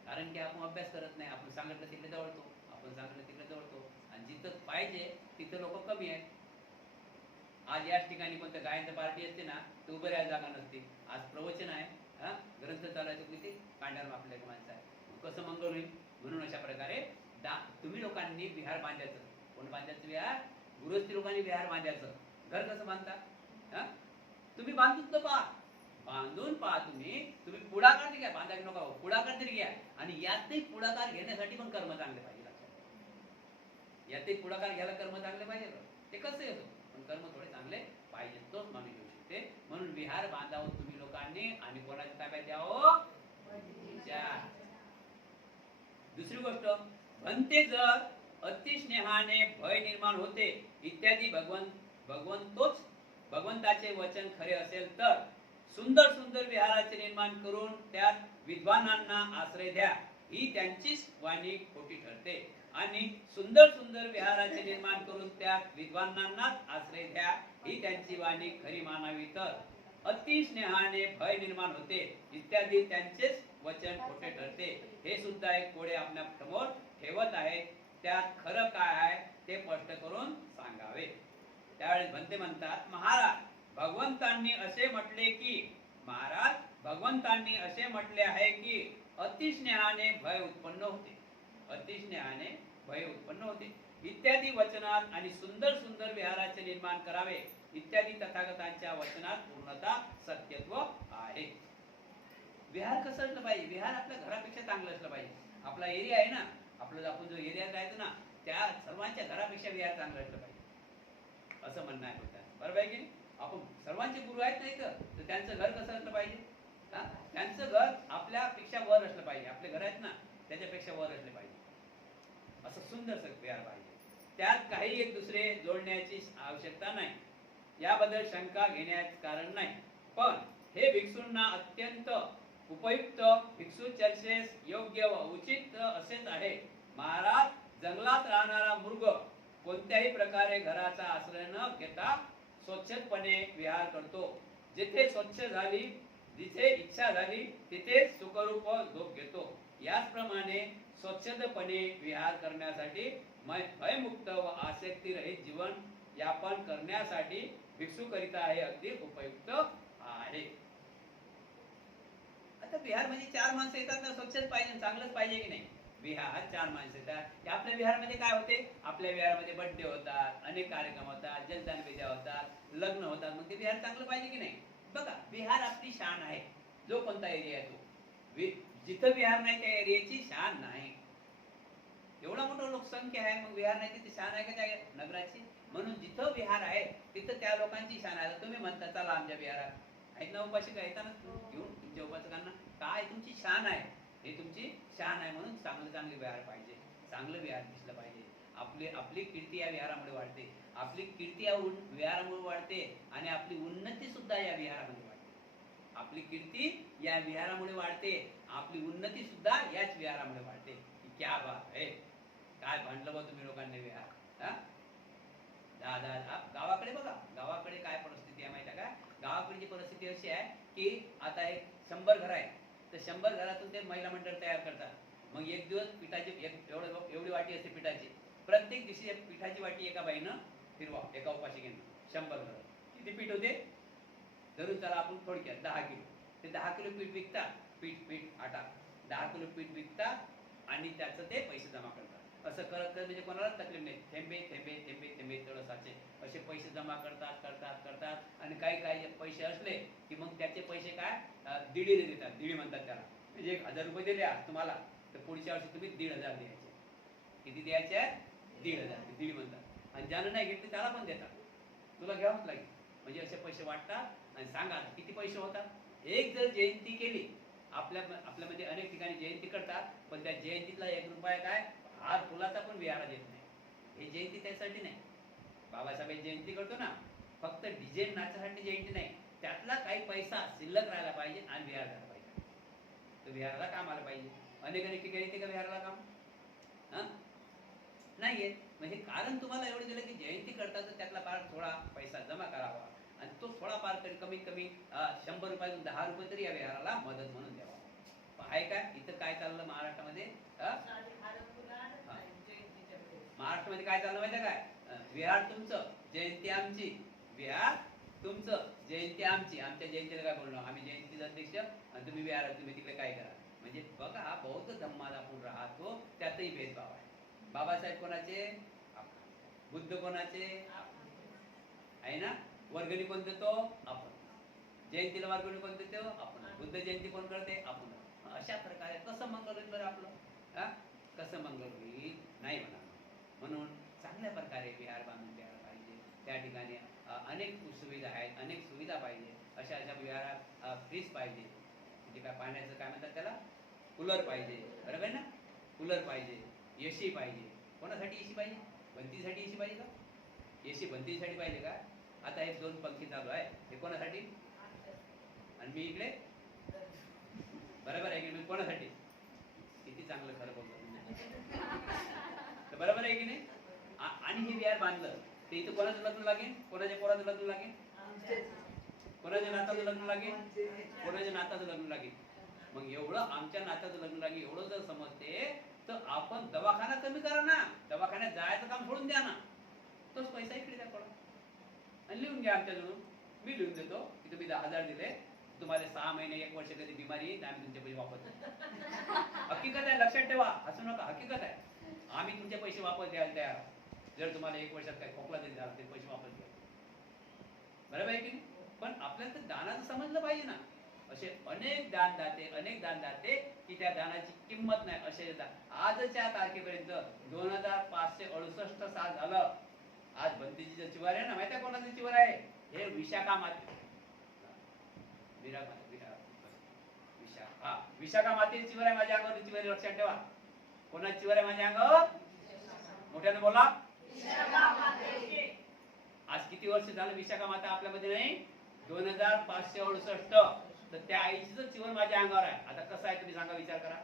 कारण की आपण अभ्यास करत नाही. आपण सांगितलं तिकडे जवळतो, आपण सांगितलं तिकडे जवळतो, आणि जिथं पाहिजे तिथं लोक कमी आहेत. आज याच ठिकाणी कोणत्या गायनचं पार्टी असते ना, तर उभं राहायला जागा नसते. आज प्रवचन आहे, ग्रंथ चालायचं किती कांड्यावर आपल्या माणसं आहे, कसं मंगळ होईल? म्हणून अशा प्रकारे तुम्ही लोकांनी विहार बांधायचं. कोण बांधायचं विहार? गृहस्थी लोकांनी विहार बांधायचं. घर कसं बांधता? तुम्ही बांधून तर पहा, बांधून पहा. तुम्ही पुढाकार घ्या, बांधायला नका, पुढाकार तरी घ्या. आणि यातही पुढाकार घेण्यासाठी पण कर्म चांगले पाहिजे. यातही पुढाकार घ्यायला कर्म चांगले पाहिजे. ते कसं येतो, पण कर्म थोडे चांगले पाहिजे, तोच माणूस येऊ शकते. म्हणून विहार बांधावं तुम्ही लोकांनी, आणि कोणाच्या ताब्यात द्यावं? दुसरी गोष्ट, भंते जर अतिस्नेहाने भय निर्माण होते इत्यादी भगवंताचे वचन खरे असेल तर सुंदर सुंदर विहाराचे निर्माण करून त्यात विद्वानांना आश्रय द्या, ही त्यांचीच वाणी खोटी ठरते. आणि सुंदर सुंदर विहाराचे निर्माण करून त्यात विद्वानांनाच आश्रय द्या, ही त्यांची वाणी खरी मानावी तर अतिस्नेहाने भय निर्माण होते इत्यादी त्यांचेच वचन खोटे ठरते. हे सुद्धा एक कोडे आपल्या समोर ठेवत आहे. त्यात खरं काय आहे ते स्पष्ट करून सांगावे. त्यावेळेस भंते म्हणतात, महाराज भगवंतांनी असे म्हटले आहे की अतिस्नेहाने भय उत्पन्न होते, अतिस्नेहाने भय उत्पन्न होते इत्यादी वचनात, आणि सुंदर सुंदर विहाराचे निर्माण करावे इत्यादी तथागतांच्या वचनात पूर्णता सत्यत्व आहे. विहार कसं असलं पाहिजे? विहार आपल्या घरापेक्षा चांगलं असलं पाहिजे. आपला एरिया आहे ना, आपलं आपण जो एरियात राहतो ना, त्या सर्वांच्या घरापेक्षा विहार चांगलं असलं पाहिजे, असं म्हणणं आहे होतं. बरोबर आहे की? आपण सर्वांचे गुरु आहेत नाही तर त्यांचं घर कसं असलं पाहिजे? त्यांचं घर आपल्यापेक्षा वर असलं पाहिजे. आपले घर आहेत ना, त्याच्यापेक्षा वर असले पाहिजे, असं सुंदर विहार पाहिजे. त्यात काही एक दुसरे जोडण्याची आवश्यकता नाही, याबद्दल शंका घेण्याचं कारण नाही. पण हे भिक्षूंना अत्यंत उपयुक्त, भिक्षू चर्चेस योग्य व उचित असेच आहे. महाराज, जंगलात राहणारा मृग कोणत्याही प्रकारे घराचा आश्रय न घेता स्वच्छपणे विहार करतो. जिथे स्वच्छ झाली, जिथे इच्छा झाली तिथे सुखरूप झोप घेतो. याचप्रमाणे स्वच्छतेपणे विहार करण्यासाठी भयमुक्त व आसक्तीरहित जीवन यापन करण्यासाठी भिक्षुकरिता हे अगदी उपयुक्त आहे. आता विहार म्हणजे 4 माणसं येतात ना, स्वच्छच पाहिजे, चांगलंच पाहिजे की नाही? विहार 4 माणसं येतात. आपल्या विहारमध्ये काय होते? आपल्या विहारमध्ये बर्थडे होतात, अनेक कार्यक्रम होतात, जलदान विद्या होतात, लग्न होतात. मग ते विहार चांगलं पाहिजे की नाही? बघा, विहार आपली शान आहे. जो कोणता एरिया आहे तो, जिथं विहार नाही त्या एरियाची शान नाही. एवढा मोठा लोकसंख्या आहे, मग विहार नाही तिथे शान आहे का त्या नगराची? म्हणून जिथं विहार आहे तिथं त्या लोकांची शान आहे. तुम्ही म्हणता चला आमच्या विहारात, आहेत ना उपासक, येतात ना घेऊन तुमच्या उपासकांना, काय तुमची शान आहे, हे तुमची शान आहे. म्हणून चांगले विहार पाहिजे, चांगलं विहार दिसलं पाहिजे. आपली कीर्ती या विहारामुळे वाढते, आपली कीर्ती या विहारामुळे वाढते, आणि आपली उन्नती सुद्धा या विहारामध्ये वाढते. आपली कीर्ती या विहारामुळे वाढते, आपली उन्नती सुद्धा याच विहारामुळे वाढते. क्या बात आहे! काय भांडलं बा तुम्ही लोकांनी विहार. गावाकडे बघा, गावाकडे काय परिस्थिती आहे माहिती आहे का? गावाकडची परिस्थिती अशी आहे की आता एक 100 घर आहे, तर 100 घरातून ते महिला मंडळ तयार करतात. मग एक दिवस पिठाची एवढी वाटी असते पिठाची, प्रत्येक दिवशी पिठाची वाटी एका बाईनं फिरवा, एका उपासिकेनं. 100 घर किती पीठ होते? धरून चला आपण थोडक्यात 10 किलो. ते 10 किलो पीठ विकतात, पीठ आटा 10 किलो पीठ विकतात आणि त्याचं ते पैसे जमा करतात. असं करत म्हणजे कोणाला तकलीफ नाही. थेंबे थेंबे थेंबे थेंबे तळसाचे असे पैसे जमा करतात आणि काही पैसे असले की मग त्याचे पैसे काय दीडीने देतात. दीड म्हणतात त्याला. म्हणजे 1000 रुपये दिले आज तुम्हाला तर पुढच्या वर्षी तुम्ही 1500 द्यायचे. किती द्यायचे? 1500. दीड म्हणतात. आणि ज्यानं नाही घेतले त्याला पण देतात. तुला घ्यावंच लागेल. म्हणजे असे पैसे वाटतात आणि सांगा किती पैसे होतात. एक जर जयंती केली आपल्यामध्ये अनेक ठिकाणी जयंती करतात पण त्या जयंतीतला 1 रुपया काय हार फुलाचा पण विहारा देत नाही. हे जयंती त्यासाठी नाही. बाबासाहेब जयंती करतो ना फक्त डीजे नाचासाठी जयंती नाही. त्यातला काही पैसा शिल्लक राहायला पाहिजे आणि विहार झाला पाहिजे. तो विहाराला काम आला पाहिजे. अनेक ठिकाणी येते का विहाराला काम? नाही येत. म्हणजे कारण तुम्हाला एवढं दिलं की जयंती करतात तर त्यातला फार थोडा पैसा जमा करावा आणि तो थोडाफार तरी कमीत कमी 100 रुपयातून 10 रुपये तरी या विहाराला मदत म्हणून द्यावा. आहे का इथं काय चाललं महाराष्ट्रामध्ये? महाराष्ट्रामध्ये काय चाललं माहिती काय? विहार तुमचं जयंती आमची. विहार तुमचं जयंती आमची. आमच्या जयंतीला काय बोललो आम्ही जयंतीचा अध्यक्ष आणि तुम्ही विहार तुम्ही तिकडे काय करा. म्हणजे बघा बौद्ध धम्मात आपण राहतो त्यातही भेदभाव आहे. बाबासाहेब कोणाचे? बुद्ध कोणाचे? आहे ना. वर्गणी कोण देतो? आपण. जयंतीला वर्गणी कोण देतो? आपण. बुद्ध जयंती कोण करते? आपण. अशा प्रकारे कसं मंगल होईल बरं आपलं? कसं मंगल होईल? नाही म्हणा. म्हणून चांगल्या प्रकारे विहार बांधून द्यायला पाहिजे. त्या ठिकाणी अनेक सुविधा आहेत, अनेक सुविधा पाहिजे. अशा विहारात फ्रीज पाहिजे. म्हणजे काय पाण्याचं काय म्हणतात त्याला? कूलर पाहिजे. बरोबर ना. कूलर पाहिजे. एसी पाहिजे. कोणासाठी एसी पाहिजे? भिंतीसाठी एसी पाहिजे का? एसी भिंतीसाठी पाहिजे का? आता हे 2 पंखे चालू आहे हे कोणासाठी? आणि मी इकडे बरोबर आहे की मी कोणासाठी? किती चांगलं खरं बोलतो. बरोबर आहे की नाही? आणि हे विहार बांधलं ते इथं कोणाचं लग्न लागेल? कोणाच्या पोराचं लग्न लागेल? कोणाच्या नाताचं लग्न लागेल? कोणाच्या नाताचं लग्न लागेल? मग एवढं आमच्या नात्याचं लग्न लागेल एवढं जर समजते तर आपण दवाखाना कमी करा ना. दवाखान्यात जायचं काम सोडून द्या ना. तोच पैसा इकडे द्या पडा आणि लिहून घ्या आमच्याजवळून. मी लिहून देतो की तुम्ही 10,000 दिले तुम्हाला 6 महिने 1 वर्ष कधी बिमारी येईल आम्ही तुमचे पैसे वापरतो. हकीकत आहे. लक्षात ठेवा. हसू नका. हकीकत आहे. आम्ही तुमचे पैसे वापर द्यायला तयार. जर तुम्हाला 1 वर्षात काही खोकला जरी झाला ते पैसे वापर द्या. बरोबर आहे की नाही? पण आपल्याला तर दानाचं समजलं पाहिजे ना. असे अनेक दानदाते की त्या दानाची किंमत नाही. असे आजच्या तारखेपर्यंत 2568 साल झालं. आज बंतीजीचं चिवर आहे ना. माहिती आहे कोणाचं चिवर आहे? हे विशाखा माते. विशाखा मातेची चिवर आहे माझ्या अंगावर. चिवर लक्षात ठेवा. कोणाची चिवर आहे माझ्या अंगावर? मोठ्याने बोला. आज किती वर्ष झालं विशाखा माता आपल्यामध्ये नाही? 2568. तर त्या आईचं चिवर माझ्या अंगावर आहे. आता कसं आहे तुम्ही सांगा. विचार करा.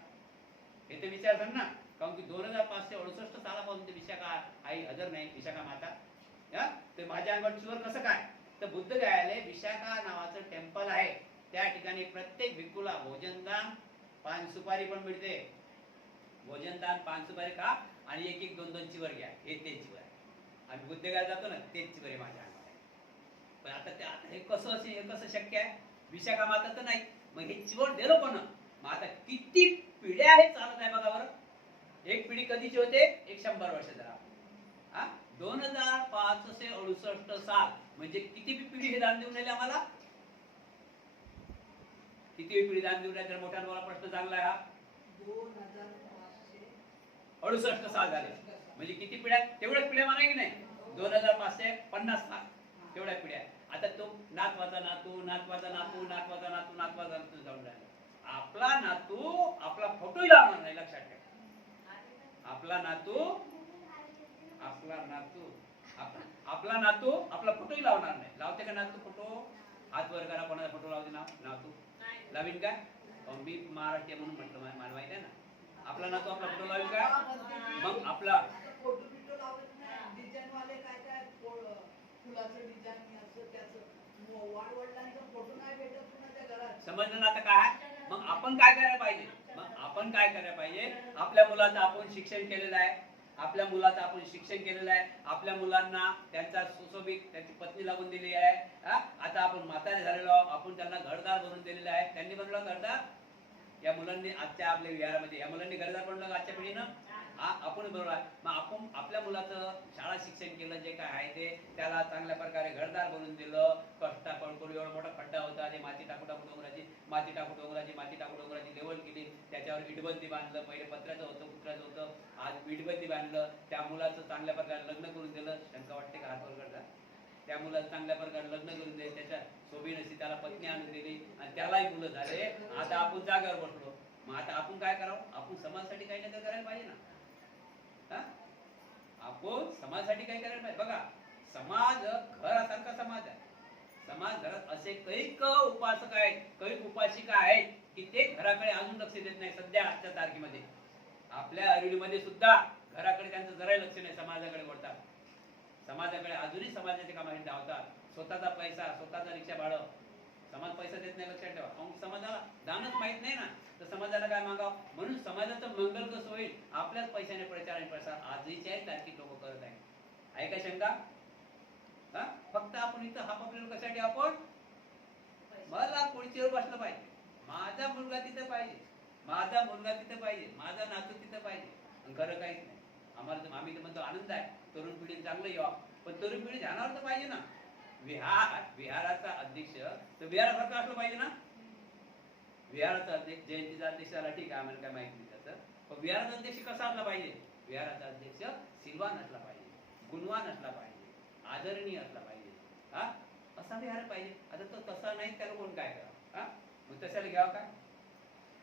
हे तर विचार कर ना. कारण की 2568 सालापासून ते विशाखा आई हजर नाही. विशाखा माता तर माझ्या अंगावर चिवर कसं काय? तर बुद्ध गयाला विशाखा नावाचं टेम्पल आहे. त्या ठिकाणी प्रत्येक भिक्खूला भोजनदान पान सुपारी पण मिळते. भोजनदान पान सुपारी खा आणि 1-1 2-2 चिवर घ्या. हे तेच चिवर आहे. आम्ही बुद्ध गयाला जातो ना तेच चिवर आहे माझ्या अंगावर. पण आता हे कसं असेल? हे कसं शक्य आहे? विशाखा माता तर नाही. मग हे चिवर दिलं कोण? मग आता किती पिढ्या हे चालत आहे बघा बरं. एक पिढी कधीची होते? 100 वर्ष झाला. 2568 साल म्हणजे किती पिढी हे दान देऊन राहिले आम्हाला? किती पिढी दान देऊन राहिले? मोठ्या मला प्रश्न चांगला आहे हा. 2568 साल झाले म्हणजे किती पिढ्या? तेवढ्याच पिढ्या म्हणा की नाही. 2550 साल तेवढ्या पिढ्या. आता तो नातवाचा नातू नातवाचा नातू नातवाचा नातू नातवाचा नातू जाऊन राहिला. आपला नातू आपला फोटोही लावणार नाही. लक्षात ठेवा. आपला नातू आपला फोटोही लावणार नाही. लावते का नातू फोटो? हात वर करा. कोणाचा फोटो लावते? नातू लावीन का? मी महाराष्ट्रीय म्हणून म्हटलं मला माहिती आहे ना. आपला नातू आपला फोटो लावीन का? मग आपला समजलं ना आता काय? मग आपण काय करायला पाहिजे? आपल्या मुलाचं आपण शिक्षण केलेलं आहे. आपल्या मुलाचं आपण शिक्षण केलेलं आहे, आपल्या मुलांना त्यांचा सुशोभित त्यांची पत्नी लागून दिली आहे. आता आपण म्हातारे झालेलो आहोत, आपण त्यांना घरदार बनवून दिलेलं आहे. त्यांनी बनवलं घरदार, या मुलांनी आजच्या आपल्या विहारामध्ये या मुलांनी घरदार बनवलं आजच्या पिढीनं. आपण बरोबर आहे. मग आपण आपल्या मुलाचं शाळा शिक्षण केलं, जे काय आहे ते त्याला चांगल्या प्रकारे घरदार बनवून दिलं. कष्टा करून एवढा मोठा खड्डा होता, ते माती टाकू टाकू डोंगराची माती टाकू डोंगराची लेवल केली, त्याच्यावर इटबंदी बांधलं. पहिले पत्र्याचं होतं, कुत्र्याचं होतं, आज इटबंदी बांधलं. त्या मुलाचं चांगल्या प्रकारे लग्न करून दिलं. शंका वाटते का हात वर करता? त्या मुलाचं चांगल्या प्रकारे लग्न करून दिले, त्याच्या सोबीनशी त्याला पत्नी आणून दिली आणि त्यालाही मुलं झाले. आता आपण जागेवर बसलो. मग आता आपण काय करावं? आपण समाजासाठी काही ना काही करायला पाहिजे ना. आपण समाजासाठी काही करायला पाहिजे. बघा, समाज घरासारखा समाज आहे. समाज घरात असे कैक उपासक आहेत, कैक उपासिका आहेत की ते घराकडे अजून लक्ष देत नाही. सध्या आजच्या तारखेमध्ये आपल्या अरवलीमध्ये सुद्धा घराकडे त्यांचं जराही लक्ष नाही, समाजाकडे वळतात. समाजाकडे अजूनही समाजाच्या कामासाठी धावतात. स्वतःचा पैसा, स्वतःचा रिक्षा भाडं, समाज पैसा देत नाही, लक्षात ठेवा. समाजाला दानच माहित नाही ना, तर समाजाला काय मागावं? म्हणून समाजाचं मंगल कसं होईल? आपल्याच पैशाने प्रचार आणि प्रसार आजच्या तारखेत लोक करत आहेत. आहे का शंका? फक्त आपण इथं हा आपल्याला कशासाठी? आपण मला खुर्चीवर बसलं पाहिजे, माझा मुलगा तिथे पाहिजे, माझा मुलगा तिथे पाहिजे, माझा नातू तिथे पाहिजे. खरं काहीच नाही. आम्हाला आम्ही तर म्हणतो आनंद आहे, तरुण पिढी चांगलं यावं, पण तरुण पिढी ध्यानावर तर पाहिजे ना. विहाराचा अध्यक्ष तर विहारासारखं असलं पाहिजे ना. विहाराचा अध्यक्ष, जयंतीचा अध्यक्ष झाला, ठीक आहे, आम्हाला काय माहिती नाही त्याचं. पण विहाराचा अध्यक्ष कसा असला पाहिजे? विहाराचा अध्यक्ष सिलवान असला पाहिजे, गुणवान असला पाहिजे, आदरणीय असला पाहिजे. असा विहार पाहिजे. आता तो तसा नाही, त्याला कोण काय करावं? मग तशाला घ्यावं काय?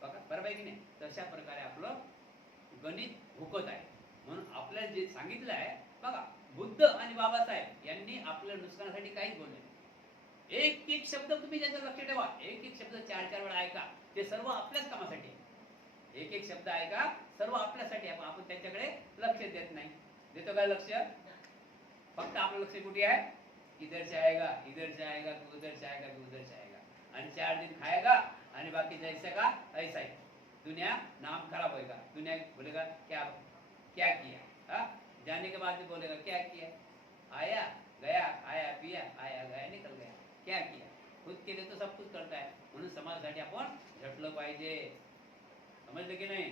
बघा, बरोबर आहे की नाही? तशा प्रकारे आपलं गणित भुकत आहे. म्हणून आपल्याला जे सांगितलं आहे, बघा, बुद्ध आणि बाबासाहेब यांनी आपल्या नुकसानासाठी काहीच बोलले नाही. एक एक शब्द तुम्ही त्याचं लक्ष ठेवा, एक एक शब्द 4-4 वेळा ऐका, ते सर्व आपल्याच कामासाठी आहे. एक एक शब्द ऐका, सर्व आपल्यासाठी आहे. आपण त्यांच्याकडे लक्ष देत नाही. देतो काय लक्ष? फक्त आपलं लक्ष कुठे आहे? इधर से आएगा, इधर से आएगा, उधर से आएगा, उधर से आएगा, आणि 4 दिन खाएगा आणि बाकी जैसे का ऐसा ही. दुनिया नाम खराब होएगा. दुनिया बोलेगा क्या क्या किया? जाने के बाद भी बोलेगा क्या किया? आया गया, आया पिया, आया गया निकल गया. क्या किया? खुद के लिए तो सब कुछ करता है. म्हणून समाजासाठी आपण झटलं पाहिजे. समजलं की नाही?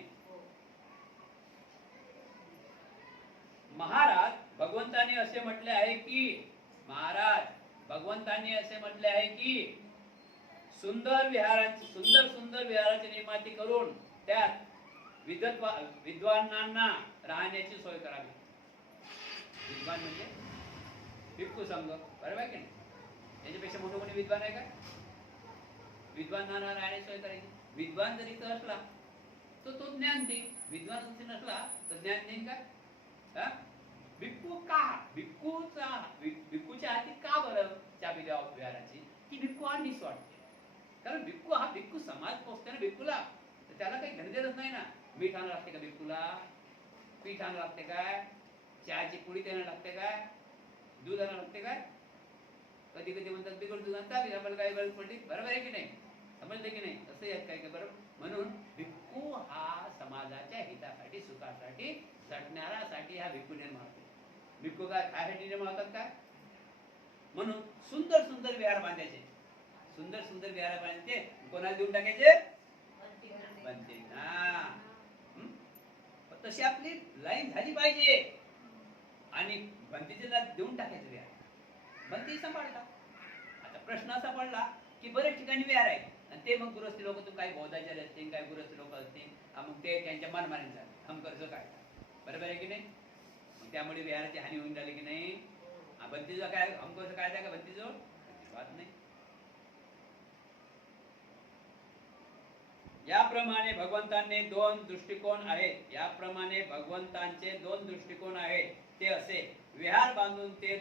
महाराज भगवंताने असे म्हटले आहे की, महाराज भगवंतांनी असे म्हटले आहे की सुंदर सुंदर विहाराची निर्मिती करून त्यात विद्वानांना राहण्याची सोय करावी. विद्वान म्हणजे भिक्खू संघ, बरोबर आहे की नाही? याच्यापेक्षा मोठं कोणी विद्वान आहे का? विद्वानांना राहण्याची सोय करायची. विद्वान जरी इथं असला तर तो ज्ञान देईल, विद्वान जरी नसला तर ज्ञान देईल का? भिक्खू का? भिक्खूच्या हाती का बरं चाबी द्यावं विहाराची? की भिक्खू आणलीच वाटते. कारण भिक्खू समाज पोचते ना भिक्खूला, तर त्याला काही धंदेच नाही ना. मीठ आणावं लागते का भिक्खूला? पीठ आणावं लागते काय? चहाची पुडी देणं लागते काय? दूध आणावं लागते काय? कधी कधी म्हणतात बिघड दूध आणता, आपल्याला काय गरज पडली? बरोबर आहे की नाही? समजलं की नाही? असं यात काय बरोबर. म्हणून भिक्खू हा समाजाच्या हितासाठी, सुखासाठी, झटणाऱ्यासाठी हा भिक्खू निर्माण होतो. भिक्खू काय खायसाठी निर्माण होतात काय? म्हणून सुंदर सुंदर विहार बांधायचे, सुंदर सुंदर विहार बांधायचे. कोणाला देऊन टाकायचे? बनते ना. तशी आपली लाईन झाली पाहिजे आणि बनतेला देऊन टाकायचं विहार. बनते सांभाळतात. आता प्रश्न असा पडला की बरेच ठिकाणी विहार आहे आणि ते मग गृहस्थी लोक, काही बौद्धाचार्य असतील, काही गृहस्थी लोक असतील, मग ते त्यांच्या मनमानी झाले, हम कर्ज काय, बरोबर आहे की नाही? त्यामुळे विहाराची हानी होऊन झाली की नाही? बंदीचा काय हम कर्ज काय का बंदीजो बात नाही. याप्रमाणे भगवंतांचे दोन दृष्टिकोन आहेत. याप्रमाणे भगवंतांचे दोन दृष्टिकोन आहेत. ते असे, विहार बांधून ते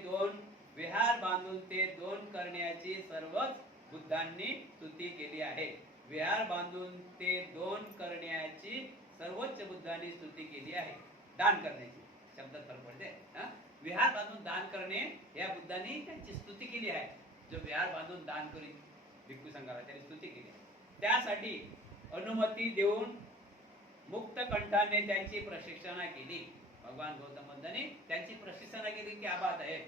दोन करण्याची सर्वच बुद्धांनी स्तुती केली आहे. विहार बांधून ते दोन करण्याची सर्वोच्च बुद्धांनी स्तुती केली आहे. दान करण्याची शब्दात फरक पडते. विहार बांधून दान करणे या बुद्धांनी त्यांची स्तुती केली आहे. जो विहार बांधून दान करीत भिक्खू संघाला त्यांनी स्तुती केली आहे. त्यासाठी अनुमती देऊन मुक्त कंठाने त्यांची प्रशिक्षणा केली. भगवान गौतम बुद्धांनी त्यांची प्रशंसा केली की आबाद आहे,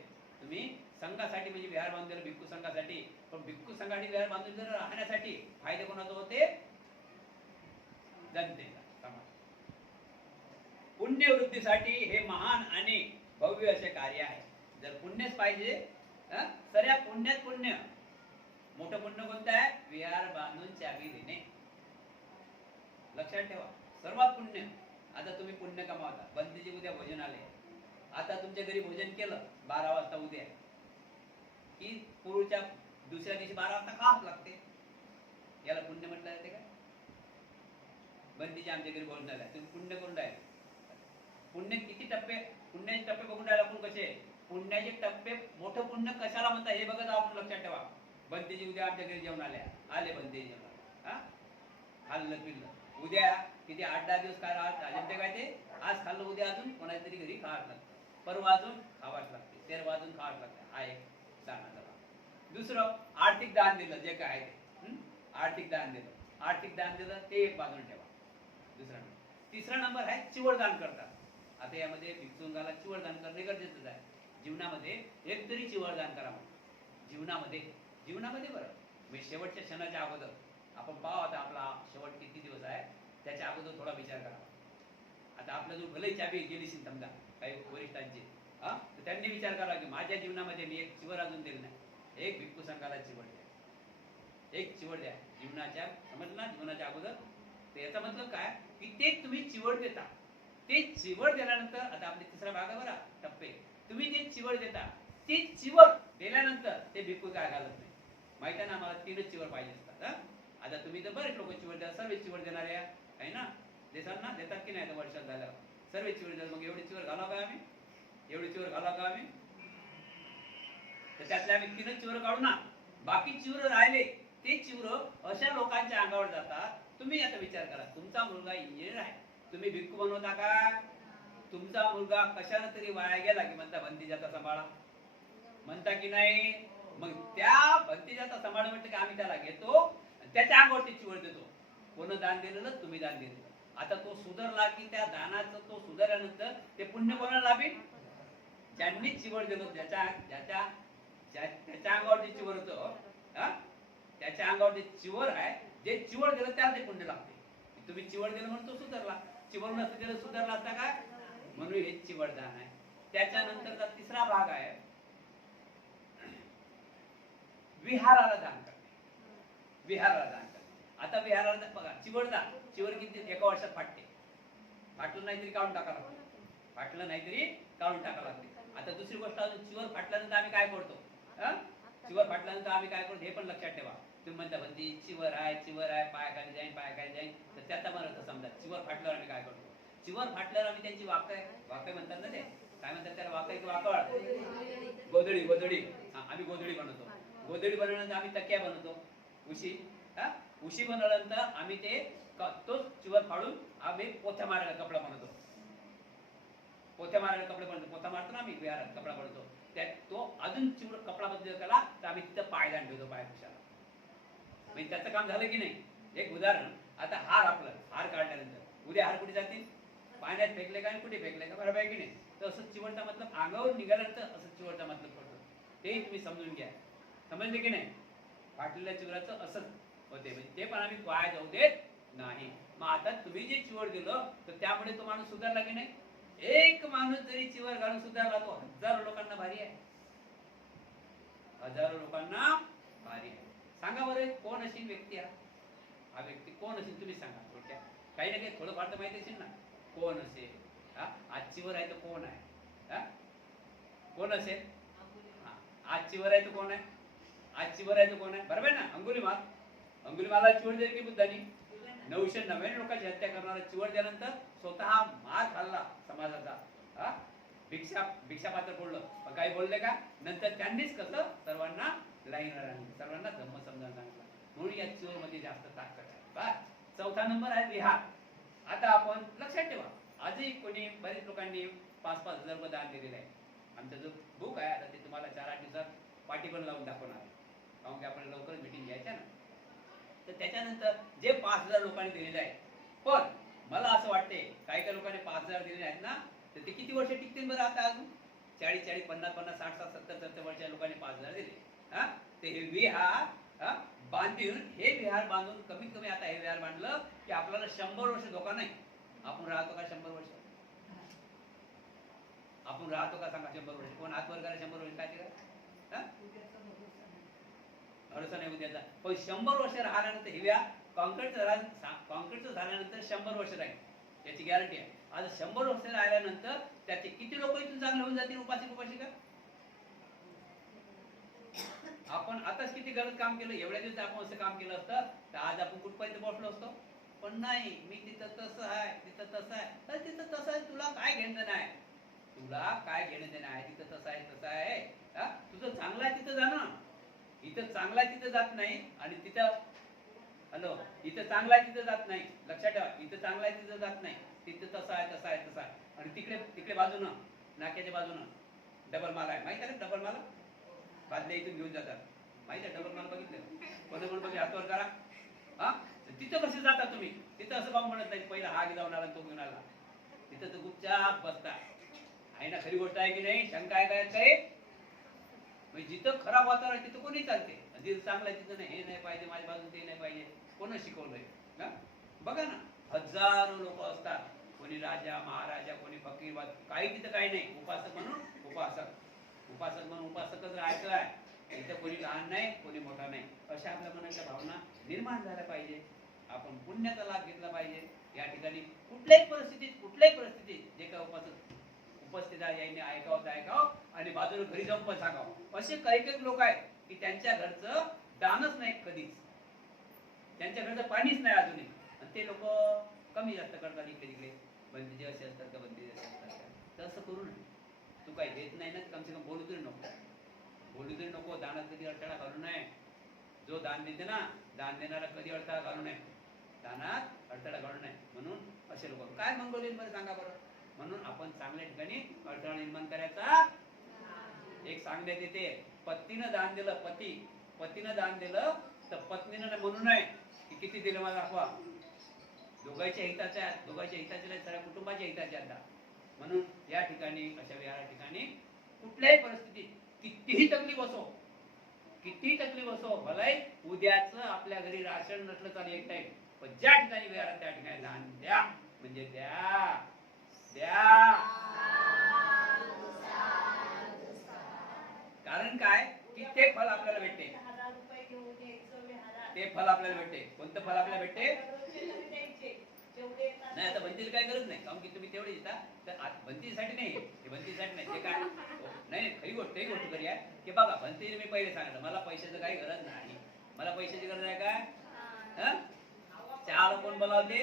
तुम्ही संघासाठी म्हणजे विहार बांधलेलं भिक्खू संघासाठी, पण भिक्खू संघासाठी विहार बांधून राहण्यासाठी फायदे कोणाचा होते? जनतेला, समाज. पुण्यवृद्धीसाठी हे महान आणि भव्य असे कार्य आहे. जर पुण्यच पाहिजे तर या पुण्यात पुण्य, मोठं पुण्य कोणतं आहे? विहार बांधून चावी देणे. लक्षात ठेवा, सर्वात पुण्य. आता तुम्ही पुण्य कमावता, बंदीजी उद्या भोजन आले, आता तुमच्या घरी भोजन केलं 12 वाजता उद्या, की पूर्वीच्या दुसऱ्या दिवशी 12 वाजता खावंच लागते, याला पुण्य म्हटलं जाते का? बंदीजी आमच्या घरी भोजन आला, तुम्ही पुण्य करून राहिले. पुण्य किती टप्पे, पुण्याचे टप्पे बघून राहिले आपण कसे, पुण्याचे टप्पे, मोठं पुण्य कशाला म्हणतात हे बघत आपण. लक्षात ठेवा, बंदीजी उद्या आमच्या घरी जेवण आले बंदीजी जेवण, खाल्लं पिल्लं, उद्या किती 8-10 दिवस काय राहत काय ते, आज खाल्लं उद्या अजून कोणाच्या तरी घरी खावाच लागतं, परवा अजून खावाच लागते, तेरवा अजून खावाच लागते. हा एक दान झाला. दुसरं आर्थिक दान दिलं, जे काय ते आर्थिक दान दिलं, आर्थिक दान दिलं ते एक बाजून ठेवा. दुसरा नंबर. तिसरा नंबर आहे चिवड दान करतात. आता यामध्ये भिक्षुंगाला चिवड दान करणे गरजेचंच आहे. जीवनामध्ये एक तरी चिवड दान करा. जीवनामध्ये बरं मी शेवटच्या क्षणाच्या अगोदर आपण पाहू, आता आपला शेवट किती दिवस आहे त्याच्या अगोदर थोडा विचार करा. आता आपला जो भले चाबी गेली समजा काही वरिष्ठांची, तर त्यांनी विचार करा की माझ्या जीवनामध्ये मी एक चिवड अजून दिलं नाही, एक भिक्खू संघाला चिवड द्या, एक चिवड द्या जीवनाच्या, समजला, जीवनाच्या अगोदर. तर याचा मतलब काय की ते तुम्ही चिवड देता, ते चिवड दिल्यानंतर, आता आपले तिसरा भाग आहे बरा टप्पे, तुम्ही ते चिवड देता, ते चिवड दिल्यानंतर ते भिक्खू काय घालत नाही. माहिती आहे ना, आम्हाला 3च चिवड पाहिजे असतात. आता तुम्ही तर बरेच लोक चिवड द्या, सर्व चिवड देणारे आहे ना, देतात ना, देतात की नाही? वर्षात झाल्यावर सर्व चिवड देतात. मग एवढी चिवड घालावं का आम्ही? एवढी चिवड घालावं का आम्ही? तर त्यातले आम्ही 3च चिवड काढू ना, बाकी चिवड राहिले ते चिवड अशा लोकांच्या अंगावर जातात. तुम्ही आता विचार करा, तुमचा मुलगा इंजिनियर आहे, तुम्ही भिक्खू बनवता का? तुमचा मुलगा कशाला तरी वाया गेला की म्हणता भंतीजाचा सांभाळा, म्हणता की नाही? मग त्या भंतीजाचा सांभाळ म्हटलं की आम्ही त्याला घेतो, त्याच्या अंगावरती चिवड देतो. कोण दान दिलेलं? तुम्ही दान दिलेलं. आता तो सुधारला की त्या दानाचं, तो सुधारल्यानंतर ते पुण्य कोणाला लाभेल? ज्यांनी चिवड दिलं, त्याच्या अंगावरती चिवड होतं, त्याच्या अंगावरती चिवड आहे, जे चिवड दिलं त्याला ते पुण्य लागते. तुम्ही चिवड दिलं म्हणून तो सुधारला, चिवड नसतं दिलं सुधारला असता काय? म्हणून हे चिवड दान आहे. त्याच्यानंतरचा तिसरा भाग आहे विहाराला दान करणे. विहाराला दान करणे. आता विहाराला बघा, चिवड दान, चिवड किती एका वर्षात फाटते, फाटलं नाही तरी काढून टाकावं लागते, फाटलं नाही तरी काढून टाकावं लागते. आता दुसरी गोष्ट, अजून चिवड फाटल्यानंतर आम्ही काय करतो? चिवड फाटल्यानंतर आम्ही काय करतो हे पण लक्षात ठेवा. तुम्ही म्हणता म्हणजे चिवर आहे, पायाखाली जाईन, तर त्याचा म्हणत समजा चिवर फाटल्यावर आम्ही काय करतो? चिवर फाटल्यावर आम्ही त्यांची वाकय म्हणतात ना, ते काय म्हणतात त्याला, वाकय की वाकळ, गोधडी. आम्ही गोधडी बनवतो. गोधडी बनवल्यानंतर आम्ही तक्या बनवतो, उशी बनवल्यानंतर आम्ही तो चिवर फाडून आम्ही पोथ्या मारायला कपडा बनवतो. पोथ्या मारायला कपडे बनवतो, पोथा मारतो ना आम्ही विहारात, कपडा बनवतो. त्यात तो अजून चिवड कपडा बदल केला तर आम्ही तिथं पायदान ठेवतो, पाय पुशाला. म्हणजे त्याचं काम झालं की नाही? एक उदाहरण, आता हार काढल्यानंतर उद्या हार कुठे जातील? पाण्यात फेकले का, कुठे फेकले का? बरोबर आहे की नाही? तर असं चिवडचा मतलब अंगावर निघाल्यानंतर असं चिवडचा मतलब पडतो. ते तुम्ही समजून घ्या. समजले की नाही? फाटलेल्या चिवराचं असंच होते, म्हणजे ते पण आम्ही वाया जाऊ देत नाही. मग आता तुम्ही जे चिवड दिलं तर त्यामुळे तो माणूस सुधारला की नाही? एक माणूस जरी चिवर घालून सुधारला तो हजारो लोकांना भारी आहे, हजारो लोकांना भारी आहे. सांगा बरं, कोण अशी व्यक्ती आहे? हा व्यक्ती कोण असेल तुम्ही सांगा. थोडक्यात काही ना काही थोडंफार तर माहिती असेल ना, कोण असेल? आजचीवर आहे तर कोण आहे? कोण असेल? आजचीवर आहे तर कोण आहे? आजचीवर आहे तर कोण आहे? बरोबर ना? अंगुलीमाला चिवड दिली की बुद्धांनी 999 लोकांची हत्या करणारा चिवड दिल्यानंतर स्वतः मार खाल्ला समाजाचा, भिक्षापात्र फोडलं, पण काही बोलले का? नंतर त्यांनीच कसं सर्वांना लाईन आणली, सर्वांना धम्म समजावून सांगितलं. म्हणून या चिवड मध्ये जास्त ताकद आहे. बस. चौथा नंबर आहे विहार. आता आपण लक्षात ठेवा, आजही कोणी बरेच लोकांनी 5-5 हजार रुपये दान दिलेले आहे. आमचा जो बुक आहे आता ते तुम्हाला 4-8 दिवसात पाठी पण लावून दाखवणार आहे, कारण की आपल्याला लवकरच मिटिंग घ्यायच्या ना. तर त्याच्यानंतर जे 5,000 लोकांनी दिलेले आहे, पण मला असं वाटते काही लोकांनी 5,000 दिलेले आहेत ना, तर ते किती वर्ष टिकतील बरं आता अजून? 40-40, 50-50, 60-60, 70-70 वर्षाच्या लोकांनी 5,000 दिले. हा, ते हे विहार बांधून, हे विहार बांधून कमीत कमी आता हे विहार बांधलं की आपल्याला 100 वर्ष धोका नाही. आपण राहतो का 100 वर्ष? आपण राहतो का सांगा 100 वर्ष? कोण हात वर करा 100 वर्ष काय ते का? भरोसा नाही उद्याचा. पण 100 वर्ष राहिल्यानंतर हिव्या कॉन्क्रीटचं झाल्यानंतर 100 वर्ष राहील, याची गॅरंटी आहे. आज 100 वर्ष राहिल्यानंतर त्याचे किती लोक इथून चांगले होऊन जातील उपाशी का? आपण आताच किती गलत काम केलं, एवढ्या दिवस आपण असं काम केलं असतं तर आज आपण कुठपर्यंत पोहोचलो असतो. पण नाही, मी तिथं तसं आहे, तिथं तसं आहे, तर तिथं तसं आहे, तुला काय घेणं नाही, तुला काय घेणं देणं आहे, तिथं तसं आहे तसं आहे. तुझं चांगलं आहे तिथं जाणं, इथं चांगला आहे तिथं जात नाही. आणि तिथं हॅलो, इथं चांगला आहे तिथं जात नाही, लक्षात ठेवा, इथं चांगला आहे तिथं जात नाही, तिथं तसं आहे तसं आहे तसं आहे. आणि तिकडे तिकडे बाजूनं, नाक्याच्या बाजूनं डबल माल आहे, माहिती आहे ना? डबल माल बादल्या इथून घेऊन जातात, माहिती आहे? डबल माल बघितलं कोणी पण बघितलं, हातवर करा. हा, तिथं कसे जाता तुम्ही? तिथं असं काम म्हणत नाही पहिला हा जाऊन आला तो घेऊन आला, तिथं तर गुपचाप बसता. आहे ना? खरी गोष्ट आहे की नाही? शंका आहे काय? काय जिथं खराब वातावरण तिथं कोणी चालते, जिथं चांगलं आहे तिथं नाही, हे नाही पाहिजे माझ्या बाजून, ते नाही पाहिजे. कोण शिकवलंय ना? बघा ना, हजारो लोक असतात, कोणी राजा महाराजा, कोणी फकीर, काही तिथं काही नाही. उपासक म्हणून उपासक म्हणून उपासकच राहायचं आहे. इथं कोणी लहान नाही, कोणी मोठा नाही, अशा आपल्या मनाच्या भावना निर्माण झाल्या पाहिजे. आपण पुण्याचा लाभ घेतला पाहिजे. या ठिकाणी कुठल्याही परिस्थितीत जे काय उपस्थित आहे यांनी ऐकावं आणि बाजूला घरी जाऊन पण सांगावं. असे काही लोक आहेत की त्यांच्या घरचं दानच नाही कधीच, त्यांच्या घरचं पाणीच नाही अजूनही, आणि ते लोक कमी जास्त करतात इकडे तिकडे. बंदीचे असे असतात का, बंदीचे असे असतात का? तसं करू नये. तू काही देत नाही ना, कमसे कम बोलू तरी नको. दानात कधी अडथळा घालू नये. जो दान देते ना, दान देणारा कधी अडथळा घालू नये, दानात अडथळा घालू नये. म्हणून असे लोक काय मंगोलीत मध्ये सांगा बरं. म्हणून आपण चांगल्या ठिकाणी अडथळा निर्माण करायचा. एक सांगण्यात येते, पतीनं दान दिलं, पतीनं दान दिलं तर पत्नीनं म्हणू नये की किती दिलं मला दाखवा. दोघांच्या हिताचे आहेत, सगळ्या कुटुंबाच्या हिताचे आहेत. म्हणून या ठिकाणी, अशा विहारा ठिकाणी कुठल्याही परिस्थितीत कितीही तकलीफ असो, भलाई उद्याच आपल्या घरी राशन नसलं चालेल एक टाइम, पण ज्या ठिकाणी विहार त्या ठिकाणी दान द्या, म्हणजे द्या. कारण काय की ते फल आपल्याला भेटते. कोणतं फल आपल्याला भेटते? नाही, आता बंदीला काय गरज नाही, कारण की तुम्ही तेवढे येतात. तर बंदीसाठी नाही, हे बंदीसाठी नाही, ते काय नाही. खरी गोष्ट खरी आहे की बघा, बंदीला मी पहिले सांगितलं, मला पैशाचं काही गरज नाही. मला पैशाची गरज आहे काय? चहाला कोण बोलावते?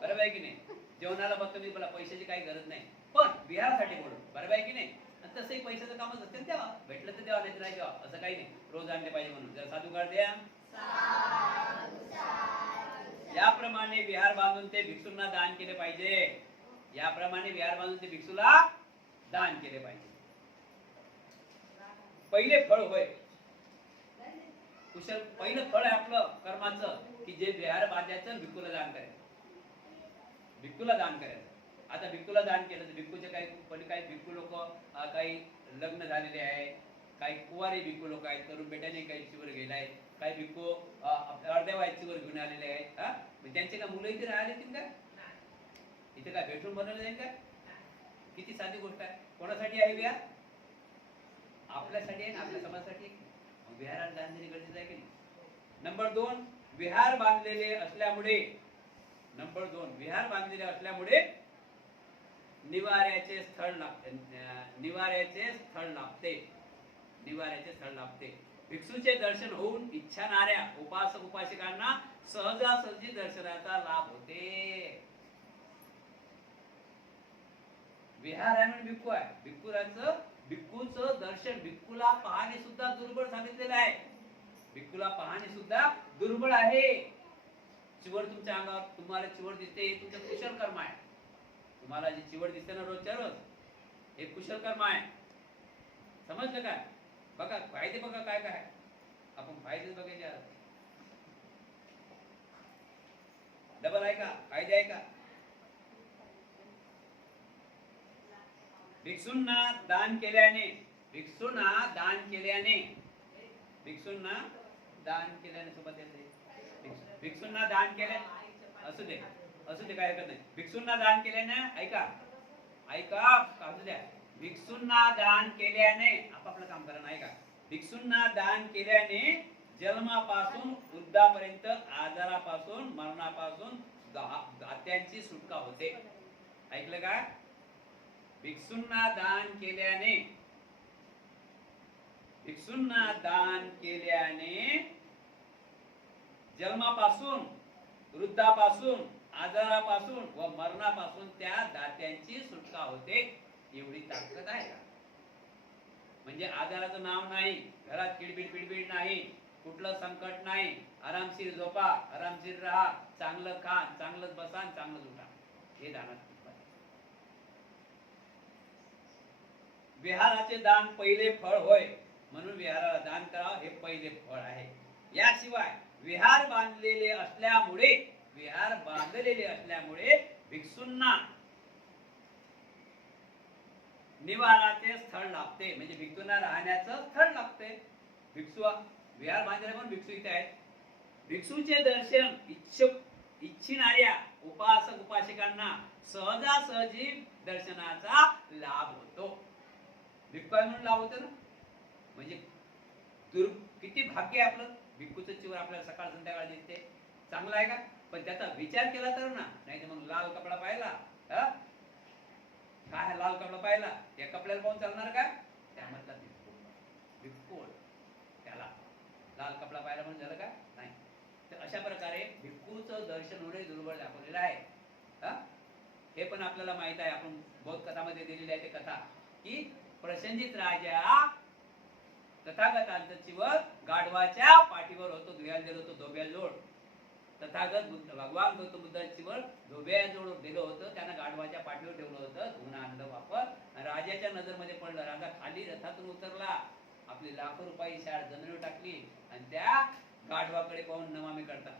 बरोबर आहे की नाही? जेवणाला बघतो मी, मला पैशाची काही गरज नाही, पण बिहारसाठी बोलू, बरोबर आहे की नाही? आणि तसंही पैशाचं कामच असते, तेव्हा भेटलं तर द्यावा, नाही तर नाही द्यावा, असं काही नाही. रोज आणले पाहिजे म्हणून जर साधू काढ द्या. याप्रमाणे विहार बांधून ते भिक्षूंना दान केले पाहिजे. भिक्षूला दान केले पाहिजे. पहिले फळ होय कुशल, पहिलं फळ आहे आपलं कर्माचं की जे विहार बांधायचं, भिक्खूला दान करायचं. आता भिक्खूला दान केलं तर भिक्खूचे काही भिक्खू लोक काही लग्न झालेले आहे, काही कुवारी भिक्खू लोक आहेत, तरुण बेट्याने काही शिवर गेलाय, काही भिक्खू अर्ध्या वयाचीवर घेऊन आलेले आहेत. त्यांचे का मुलं इथे राहिले का? इथे काय बेडरूम बनवलं जाईल का? किती साधी गोष्ट आहे. कोणासाठी आहे विहार? आपल्यासाठी आहे ना, आपल्या समाजासाठी. विहाराला दान देणे गरजेचं आहे की नाही? नंबर 2, विहार बांधलेले असल्यामुळे निवाऱ्याचे स्थळ लाभते. भिक्षूचे दर्शन होऊन इच्छाणाऱ्या उपासक उपासिकांना सहजासहजी दर्शनाचा लाभ होते. विहार आहे म्हणजे भिक्खू आहे. भिक्खूचं दर्शन, भिक्खूला पाहणे सुद्धा दुर्बळ सांगितलेलं आहे. दुर्बळ आहे. चिवड तुमच्या अंगावर, तुम्हाला चिवड दिसते, हे तुमचं कुशल कर्म आहे. तुम्हाला जी चिवड दिसते ना रोजच्या रोज, हे कुशल कर्म आहे. समजलं काय? बघा फायदे, बघा काय काय आपण फायदे बघायचे. डबल आहे का? फायदे आहे का? भिक्षूंना दान केल्याने, भिक्षूंना दान केल्याने, भिक्षूंना दान केल्याने सोबत येते. भिक्षूंना दान केल्या, असू दे काय हरकत नाही. भिक्षूंना दान केल्याने, ऐका असू द्या. भिक्षूंना दान केल्याने, आपापलं काम करा. ऐका, भिक्षूंना दान केल्याने जन्मापासून वृद्धापर्यंत, आजारापासून, मरणापासून दात्यांची सुटका होते. ऐकलं का? भिक्षूंना दान केल्याने, भिक्षूंना दान केल्याने जन्मापासून, वृद्धापासून, आजारापासून व मरणापासून त्या दात्यांची सुटका होते. एवढी ताकद आहे का? म्हणजे आजाराचं नाव नाही, घरात किडबिड नाही, कुठलं संकट नाही, आरामशीर झोपा, आरामशीर राहा, चांगलं खा, चांगलंच बसा, चांगलंच उठा. हे दानात विहाराचे दान पहिले फळ होय, म्हणून विहाराला दान करावं हे पहिले फळ आहे. याशिवाय विहार बांधलेले असल्यामुळे भिक्षूंना निवाराचे स्थळ लागते. म्हणजे भिक्षूंना राहण्याचं स्थळ लागते. भिक्षू विहार बांधलेले पण भिक्षू इथे आहेत. भिक्षूचे दर्शन इच्छिणाऱ्या उपासक उपासिकांना सहजासहजी दर्शनाचा लाभ होतो. भिक्खू म्हणून लाभ होतो ना. म्हणजे किती भाग्य आहे आपलं. भिक्खूचं चिवर आपल्याला सकाळ संध्याकाळ दिसते. चांगलं आहे का? पण त्याचा विचार केला तर ना, नाही तर मग लाल कपडा पाहिला, काय लाल कपडा पाहिला, या कपड्याला पाहून चालणार का? त्यामधला भिक्खू त्याला लाल कपडा पाहिला म्हणून झालं का? नाही. तर अशा प्रकारे भिक्खूचं दर्शन होणे दुर्बळ दाखवलेलं आहे. हे पण आपल्याला माहित आहे. आपण बौद्ध कथामध्ये दिलेली आहे ते कथा, की प्रसेनजित राजा तथागतांचं चिवर गाढवाच्या पाठीवर होतो, धुयाला दिलं होतं धोब्याजवळ. तथागत भगवान गौतम बुद्धाचं चिवर धोब्याजवळ दिलं होतं, त्यानं गाढवाच्या पाठीवर ठेवलं होतं. धुवून आणलं वापर. राजाच्या नजरमध्ये पडलं. राजा खाली रथातून उतरला, आपली लाखो रुपयाची शाळ जमिनीवर टाकली आणि त्या गाढवाकडे पाहून नमामी करतात.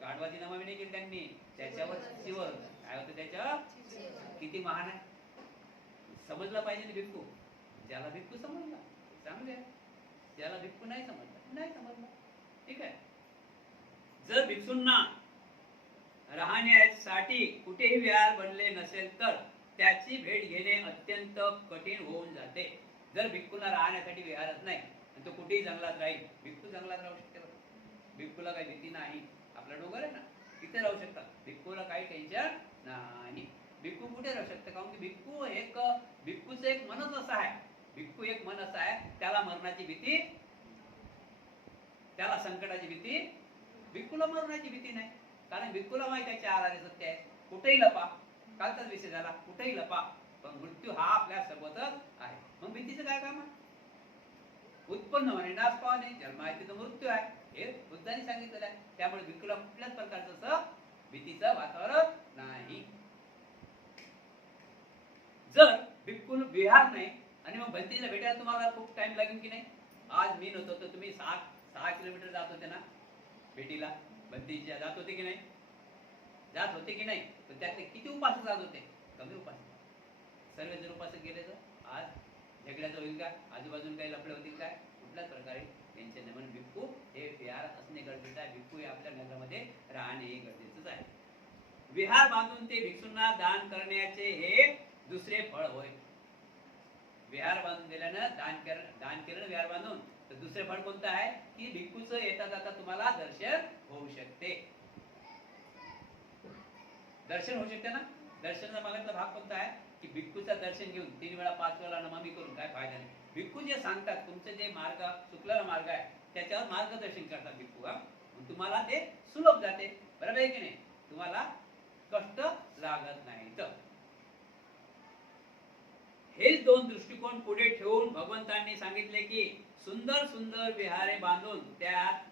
गाढवाची नमामी नाही केली त्यांनी, त्याच्यावर चिवर होतं. काय होतं त्याच्यावर? किती महान आहे. समजलं पाहिजे भिक्खू. ज्याला भिक्खू समजला चांगले, ज्याला भिक्खू नाही समजला नाही समजला. ठीक आहे. जर भिक्षूंना राहण्यासाठी कुठेही विहार बनले नसेल तर त्याची भेट घेणे अत्यंत कठीण होऊन जाते. जर भिक्खूंना राहण्यासाठी विहारच नाही आणि तो कुठेही जंगलात राहील, भिक्खू जंगलात राहू शकते. भिक्खूला काही भीती नाही. आपला डोंगर आहे ना, तिथे राहू शकतात. भिक्खूला काही टेन्शन नाही. भिक्खू कुठे राहू शकते? कारण की भिक्खूचं एक मनच असं आहे. भिक्खू एक मन असं आहे, त्याला मरणाची भीती, त्याला संकटाची भीती. भिक्खूला मरणाची भीती नाही. कारण भिक्खूला माहिती आहे चार आरे सत्य आहे. कुठेही लपा, कालचाच विषय झाला, कुठेही लपा, पण मृत्यू हा आपल्या सोबतच आहे. मग भीतीचं काय काम आहे? उत्पन्न होणे, नाश पावणे, जन्म आहे तिथं मृत्यू आहे, हे बुद्धांनी सांगितलेलं आहे. त्यामुळे भिक्खूला कुठल्याच प्रकारचं भीतीचं वातावरण नाही. जर भिक्खू विहार नाही आणि मग भंतीला भेटायला तुम्हाला खूप टाइम लागेल की नाही? आज मी नव्हतो तर तुम्ही 6 किलोमीटर जात होते ना भेटीला, भंतीच्या जात होते की नाही? जात होते की नाही? पण त्यातले किती उपासक जात होते? कमी उपासक. सर्व जर उपासक गेले तर आज झगड्याचं होईल का? आजूबाजून काही लफडे होतील काय? कुठल्याच प्रकारे त्यांचे नमन. भिक्खू हे विहार असणे गरजेचं आहे. भिक्खू हे आपल्या नगरामध्ये राहणे हे गरजेचंच आहे. विहार बांधून ते भिक्षूंना दान करण्याचे हे दुसरे फळ होय. विहार बांधून दिल्यानं दान केलं विहार बांधून, तर दुसरे फळ कोणतं आहे? की भिक्खूचं येता जाता तुम्हाला दर्शन होऊ शकते. दर्शन होऊ शकते ना. दर्शनाचा मागातला भाग कोणता आहे? की भिक्खूचं दर्शन घेऊन 3 वेळा 5 वेळा नमामी करून काय फायदा नाही. भिक्खू जे सांगतात, तुमचं जे मार्ग चुकलेला मार्ग आहे त्याच्यावर मार्गदर्शन करतात भिक्खू. तुम्हाला ते सुलभ जाते. बरोबर आहे की नाही? तुम्हाला कष्ट लागत नाही. तर हेच 2 दृष्टिकोन पुढे ठेवून भगवंतांनी सांगितले की सुंदर सुंदर विहारे बांधून त्यात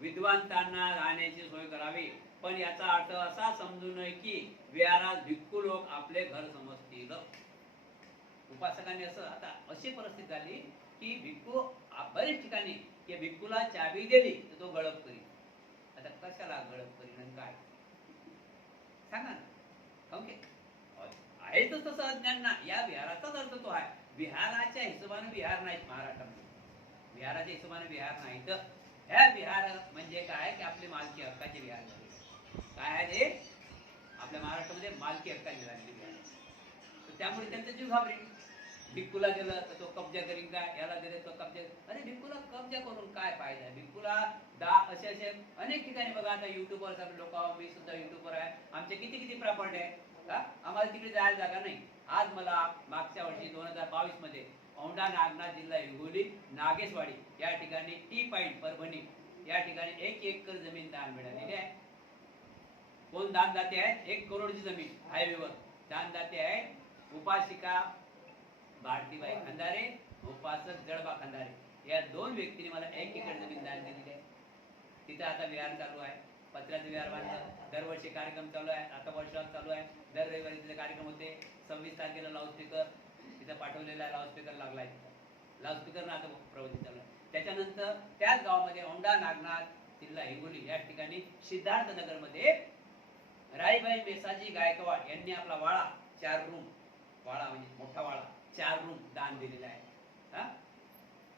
विद्वांतांना राहण्याची सोय करावी. पण याचा अर्थ असा समजू नये की विहारात भिक्खू लोक आपले घर समजतील. उपासकांनी असं आता अशी परिस्थिती झाली की भिक्खू बरेच ठिकाणी की भिक्खूला चाबी दिली तर तो गळप करी. आता कशाला गळत परिणाम काय सांगा ना. ओके आहे तर तसं अज्ञान ना. या विहाराचाच अर्थ तो आहे. विहाराच्या हिशोबाने विहार नाहीत महाराष्ट्रामध्ये. विहाराच्या हिशोबाने विहार नाही तर ह्या विहार म्हणजे काय की आपले मालकी हक्काचे विहार झाले. काय आहे ते आपल्या महाराष्ट्रामध्ये मालकी हक्काचे झालेले विहार. तर त्यामुळे त्यांचा जीव घाबरेल. भिक्खूला दिलं तर तो कब्जा करीन का, याला दिले तो कब्जा. अरे भिक्खूला कब्जा करून काय फायदा आहे. भिक्खूला असे असे अनेक ठिकाणी बघा. आता युट्यूबवर सगळे लोक, मी सुद्धा युट्यूबवर आहे, आमचे किती किती प्रॉपर्टी आहे. आम्हाला तिकडे जायला जागा नाही. आज मला मागच्या वर्षी 2022 मध्ये औंढा नागनाथ जिल्हा हिंगोली नागेशवाडी या ठिकाणी टी पॉइंट परभणी या ठिकाणी 1 एकर जमीन दान मिळालेली आहे. कोण दानदाते आहेत? 1 करोडची जमीन हायवेवर दानदाते आहेत उपासिका भारतीबाई खंदारे, उपासक जडबा खंदारे या 2 व्यक्तींनी मला 1 एकर जमीन दान दिलेली आहे. तिथे आता विहार चालू आहे. पत्र्याचं विहार बांधलं. दरवर्षी कार्यक्रम चालू आहे. आता वर्षात चालू आहे. दर रविवारी तिथे कार्यक्रम होते. 26 तारखेला लाऊडस्पीकर तिथं पाठवलेला आहे. लाऊडस्पीकर लागला आहे. लाऊडस्पीकरनं आता प्रवृत्ती चालू आहे. त्याच्यानंतर त्याच गावामध्ये औंढा नागनाथ जिल्हा हिंगोली या ठिकाणी सिद्धार्थनगरमध्ये राईबाई मेसाजी गायकवाड यांनी आपला वाळा 4 रूम, वाळा म्हणजे मोठा वाळा 4 रूम दान दिलेला आहे.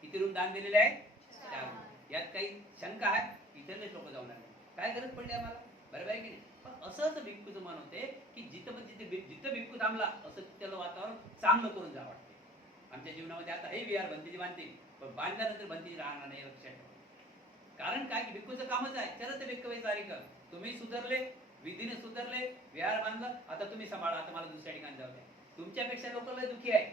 किती रूम दान दिलेले आहे? 4 रूम. यात काही शंका आहे? इथले लोक जाऊन आले. काय गरज पडली आम्हाला? बरोबर आहे की नाही? पण असंच भिक्खूचं मन होते की जिथं भिक्खू थांबला असं त्याला वातावरण चांगलं करून जा वाटते. आमच्या जीवनामध्ये आता हे विहार भंतीजी बांधतील, पण बांधल्यानंतर भंतीजी राहणार नाही, लक्षात ठेवा. कारण काय की भिक्खूचं कामच आहे चला ते भिक्खू तारीख. तुम्ही सुधारले, विधीने सुधारले, विहार बांधलं, आता तुम्ही सांभाळा, आता मला दुसऱ्या ठिकाणी जाऊ द्या. तुमच्यापेक्षा लोक लय दुखी आहे.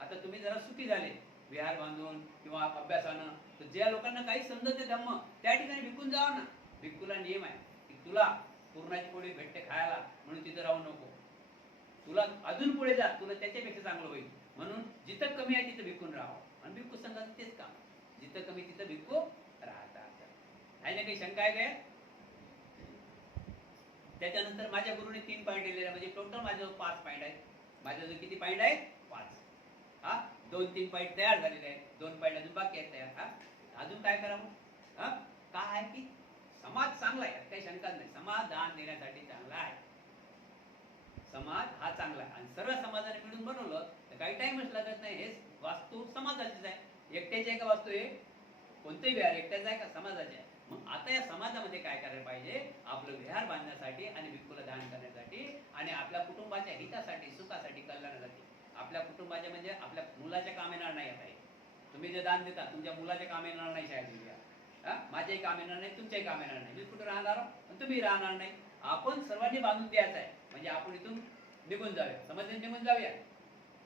आता तुम्ही जरा सुखी झाले विहार बांधून किंवा अभ्यासानं, तर ज्या लोकांना काही समजत नाही धम्म त्या ठिकाणी भिक्खून जावा ना. भिक्खूला नियम आहे की तुला पूर्णाची पोळी भेटते खायला म्हणून तिथं राहू नको. तुला अजून पुढे जा, तुला त्याच्यापेक्षा चांगलं होईल म्हणून जिथं कमी आहे तिथं भिक्खून राहावं. आणि भिक्खू संघाचं तेच काम, जिथं कमी तिथं भिक्खू राहतात. आहे ना काही शंका आहे काय? त्याच्यानंतर माझ्या गुरुने 3 पॉईंट दिलेले म्हणजे टोटल माझ्याजवळ 5 पॉईंट आहेत. माझ्याजवळ किती पॉईंट आहेत? 5. 2-3 पॉईंट तयार झालेले आहेत. 2 पॉईंट अजून बाकी आहेत तयार. अजून काय करावं? काय आहे की समाज चांगला आहे, काही शंकाच नाही. समाज दान देण्यासाठी चांगला आहे. समाज हा चांगला आहे आणि सर्व समाजाने मिळून बनवलं तर काही टाइमच लागत नाही. हे वास्तू समाजाचीच आहे. एकट्याची आहे का वास्तू? हे कोणतेही विहार एकट्याच आहे का? समाजाचे आहे. मग आता या समाजामध्ये काय करायला पाहिजे? आपलं विहार बांधण्यासाठी आणि भिक्खूला दान करण्यासाठी आणि आपल्या कुटुंबाच्या हितासाठी, सुखासाठी, कल्याणासाठी, आपल्या कुटुंबाच्या म्हणजे आपल्या मुलाच्या काम येणार नाही. आता तुम्ही जे दान देता तुमच्या मुलाच्या काम येणार नाही. शाळेत माझ्याही काम येणार नाही, तुमच्याही काम येणार नाही. मी कुठे राहणार आणि तुम्ही राहणार नाही. आपण सर्वांनी बांधून द्यायचं आहे म्हणजे आपण इथून निघून जाऊया. समजले? निघून जाऊया.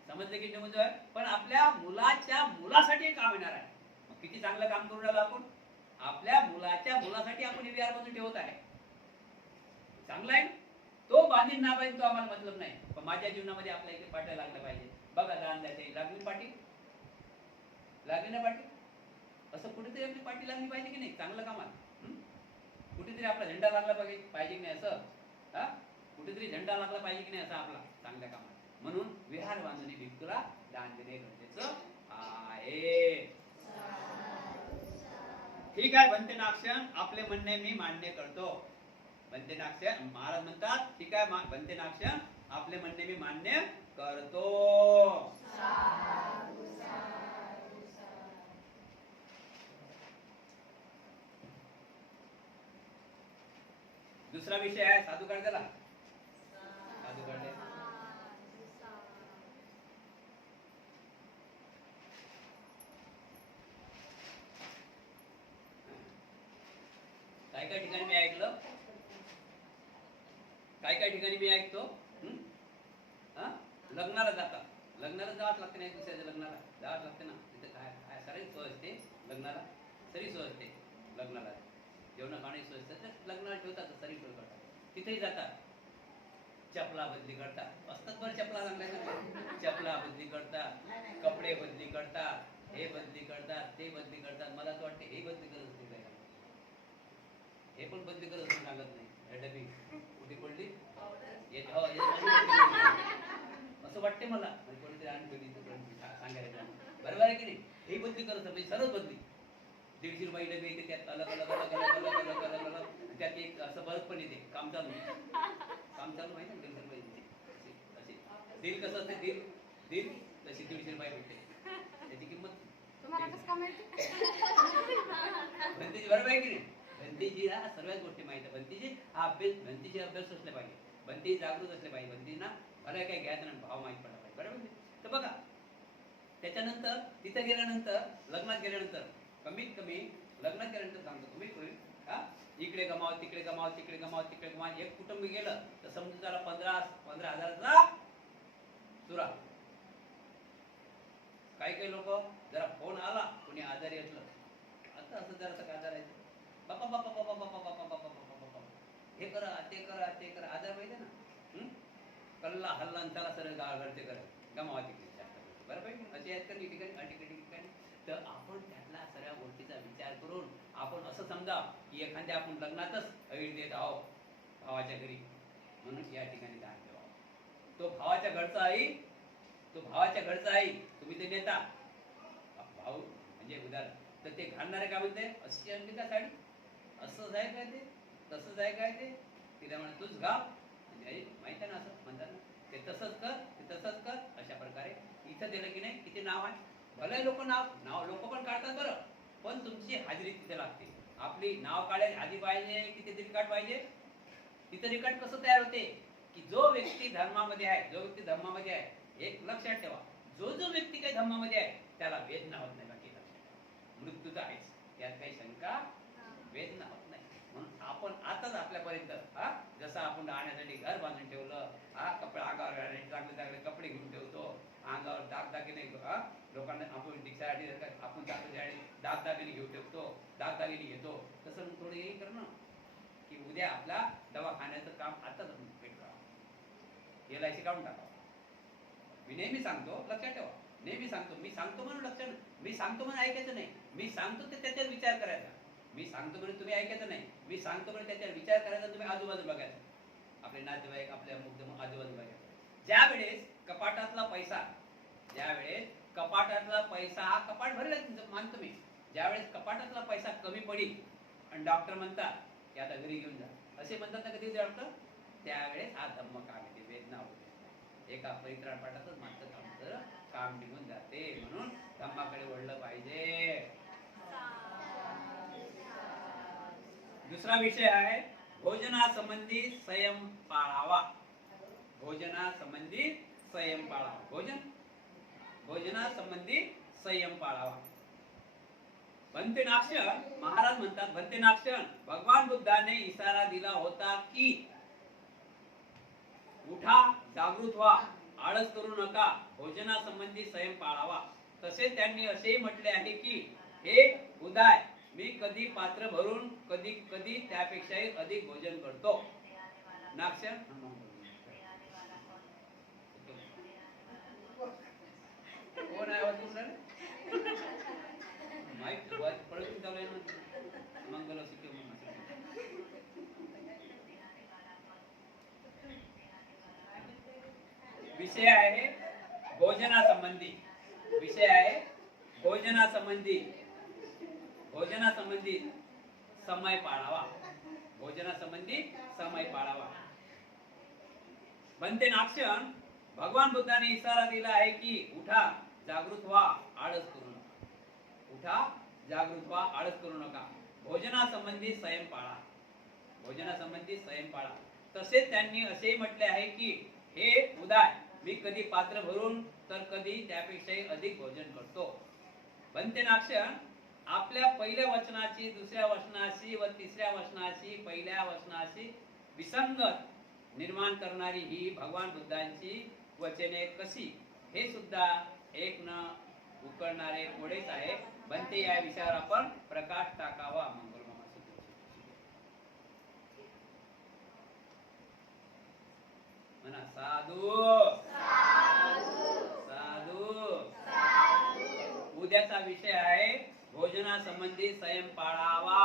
समजले की निघून जाऊया. पण आपल्या मुलाच्या मुलासाठी काम येणार आहे. मग किती चांगलं काम करून राहिलो आपण. आपल्या मुलाच्या मुलासाठी आपण विहार बांधून ठेवत आहे. चांगला आहे. तो बांधीन ना पाहिजे तो आम्हाला मतलब नाही. पण माझ्या जीवनामध्ये आपल्या इथे पाट्या लागल्या पाहिजे. बघा दान द्यायचे लागली पाठी, लागली ना पाठी. असं कुठेतरी आपली पाठी लागली पाहिजे की नाही चांगलं कामात. कुठेतरी आपला झेंडा लागला पाहिजे की नाही असं. कुठेतरी झेंडा लागला पाहिजे की नाही असं आपला चांगल्या कामात. म्हणून विहार बांधून भिक्खूला दान देणे गरजेचं आहे. ठीक आहे भंते नागसेन, आपले म्हणणे मी मान्य करतो. भंते नागसेन महाराज म्हणतात ठीक आहे भंते नागसेन, आपले म्हणणे मी मान्य करतो. दुसरा विषय आहे साधू कर्जाला. साधू कर्ज काय ठिकाणी मी ऐकलं, काय ठिकाणी मी ऐकतो लग्नाला जातात. लग्नाला जावंच लागते नाही, दुसऱ्याच्या लग्नाला जावंच लागते ना. तिथे काय काय सगळी सोय असते लग्नाला, सरी सोय असते लग्नाला, जेवण खाणे सोय असते. तर लग्नाला ठेवतात सरी सोय करतात. तिथेही जातात, चपला बदली करतात. असतात बरं चपला लागल्या, चपला बदली करतात, कपडे बदली करतात, हे बदली करतात, ते बदली करतात. मला असं वाटतं हे बदली करत असते काय, हे पण बदली करत असते सांगत नाही. डबी कुठे पडली असं वाटते मला. कोणीतरी आणून सांगायचं बरोबर आहे की नाही. हे बदली करत म्हणजे सर्व बदली ₹150 डबे येते, त्यात अलग अलग अलग अलग अलग अलग अलग अलग त्यात एक असं बल्ब पण येते, काम चालू माहिती ना ₹150 असे दिल कसं असते, दिल दिल तशी ₹150 भेटते, त्याची किंमत तुम्हाला कसं का माहिती? भंतीजी बरोबर आहे की नाही? भंतीजीला सर्वच गोष्टी माहिती आहे. भंतीजी हा अभ्यास, भंतीजी अभ्यास असले पाहिजे, भंती जागृत असले पाहिजे, भंतीना मला काय घ्यायचं नाही, भाव माहीत पडला पाहिजे, बरोबर. तर बघा त्याच्यानंतर तिथे गेल्यानंतर, लग्नात गेल्यानंतर कमीत कमी लग्नात गेल्यानंतर सांगतो कमीत कमी हा इकडे गमाव तिकडे गमाव तिकडे गमाव तिकडे गमाव, एक कुटुंब गेलं तर समजा त्याला 15,000चा चुरा. काही लोक जरा फोन आला कोणी आजारी असलं, आता असं जरा काय करायचं, बापा बापा बापा बापा बापा बापा बापा बापा हे करा ते करा ते करा, आजार पाहिजे ना, कल्ला हल्ला त्याला सरळ गाळ घडते करा गमावा तिकडे बरोबर. असे आहेत का ठिकाणी. तर आपण त्यातल्या सगळ्या गोष्टीचा विचार करून आपण असं समजा की एखाद्या आपण लग्नातच ऐट देत आहोत भावाच्या घरी, म्हणून या ठिकाणी दान ठेवा. तो भावाच्या घरचा आई तुम्ही ते देता भाऊ म्हणजे उदाहरण, तर ते घालणारे काय म्हणते, अशी आणली का साडी, असंच आहे काय ते, तसंच आहे काय ते, तिला म्हणा तूच घाल म्हणजे माहित आहे ना, असं म्हणतात ना, ते तसंच कर अशा प्रकारे इथं दिलं की नाही. किती नाव आहे, भले लोक नाव लोक पण काढतात बरं, पण तुमची हाजरी तिथे लागते. आपली नाव काढायची आधी पाहिजे की तिथे रिकार्ड पाहिजे. तिथे रिकार्ड कसं तयार होते की जो व्यक्ती धर्मामध्ये आहे, एक लक्षात ठेवा, जो व्यक्ती काही धर्मामध्ये आहे त्याला वेदना होत नाही, बाकी मृत्यू तर आहेच, त्यात काही शंका, वेदना होत नाही. म्हणून आपण आताच आपल्यापर्यंत जसं आपण राहण्यासाठी घर बांधून ठेवलं, अंगावर चांगले कपडे घेऊन ठेवतो, अंगावर दागदागिने लोकांना आपण दीक्षासाठी आपण दागदागिने घेऊन ठेवतो, दागदागिने घेतो, तसं मग थोडं हे करणं की उद्या आपला दवाखान्याचं काम आताच आपण पेट करावं, LIC काढून टाकावं. मी नेहमी सांगतो, लक्षात ठेवा, नेहमी सांगतो, मी सांगतो म्हणून लक्षात, मी सांगतो म्हणून ऐकायचं नाही, मी सांगतो ते त्याच्यावर विचार करायचा. मी सांगतो म्हणून तुम्ही ऐकायचं नाही, मी सांगतो म्हणून त्याच्यावर विचार करायचा, तुम्ही आजूबाजू बघायचं, आपले नातेवाईक आपल्या मुद्दम आजूबाजू बघायचं. ज्यावेळेस कपाटातला पैसा कपाट भरलं मानतो मी, ज्यावेळेस कपाटातला पैसा कमी पडेल आणि डॉक्टर म्हणतात की आता घरी घेऊन जा, असे म्हणतात ना कधी डॉक्टर, त्यावेळेस हा धम्म काम येते, वेदना होते, एका परित्राण पाठातच माणसं काम निघून जाते. म्हणून धम्माकडे वळलं पाहिजे. दुसरा विषय आहे भोजनासंबंधी संयम पाळावा. भोजनासंबंधी संयम पाळावा. भंतेनाक्षण महाराज म्हणतात, भंतेनाक्षण भगवान बुद्धाने इशारा दिला होता की उठा, जागृत व्हा, आळस करू नका, भोजनासंबंधी संयम पाळावा. तसेच त्यांनी असेही म्हटले आहे की हे उदाय, मी कधी पात्र भरून कधी कधी त्यापेक्षाही अधिक भोजन करतो. नाक्षण कोण आहे माहित पळून चालू आहे ना, मंगल विषय आहे भोजनासंबंधी, समय पाळावा. बनते नाक्षण भगवान बुद्धाने इशारा दिला आहे की उठा, जागृत व्हा, आळस करू नका, भोजनासंबंधी संयम पाळा. तसेच त्यांनी असेही म्हटले आहे की हे उदाय, मी कधी पात्र भरून तर कधी त्यापेक्षाही अधिक भोजन करतो. बनते नाक्षण आपल्या पहिल्या वचनाची दुसऱ्या वचनाशी व तिसऱ्या वचनाशी पहिल्या वचनाशी विसंगत निर्माण करणारी ही भगवान बुद्धांची वचने कशी, हे सुद्धा एक न उकळणारे कोडेच आहे. बनते या विषयावर आपण प्रकाश टाकावा. म्हणा साधू. उद्याचा विषय आहे भोजनासंबंधी संयम पाळावा.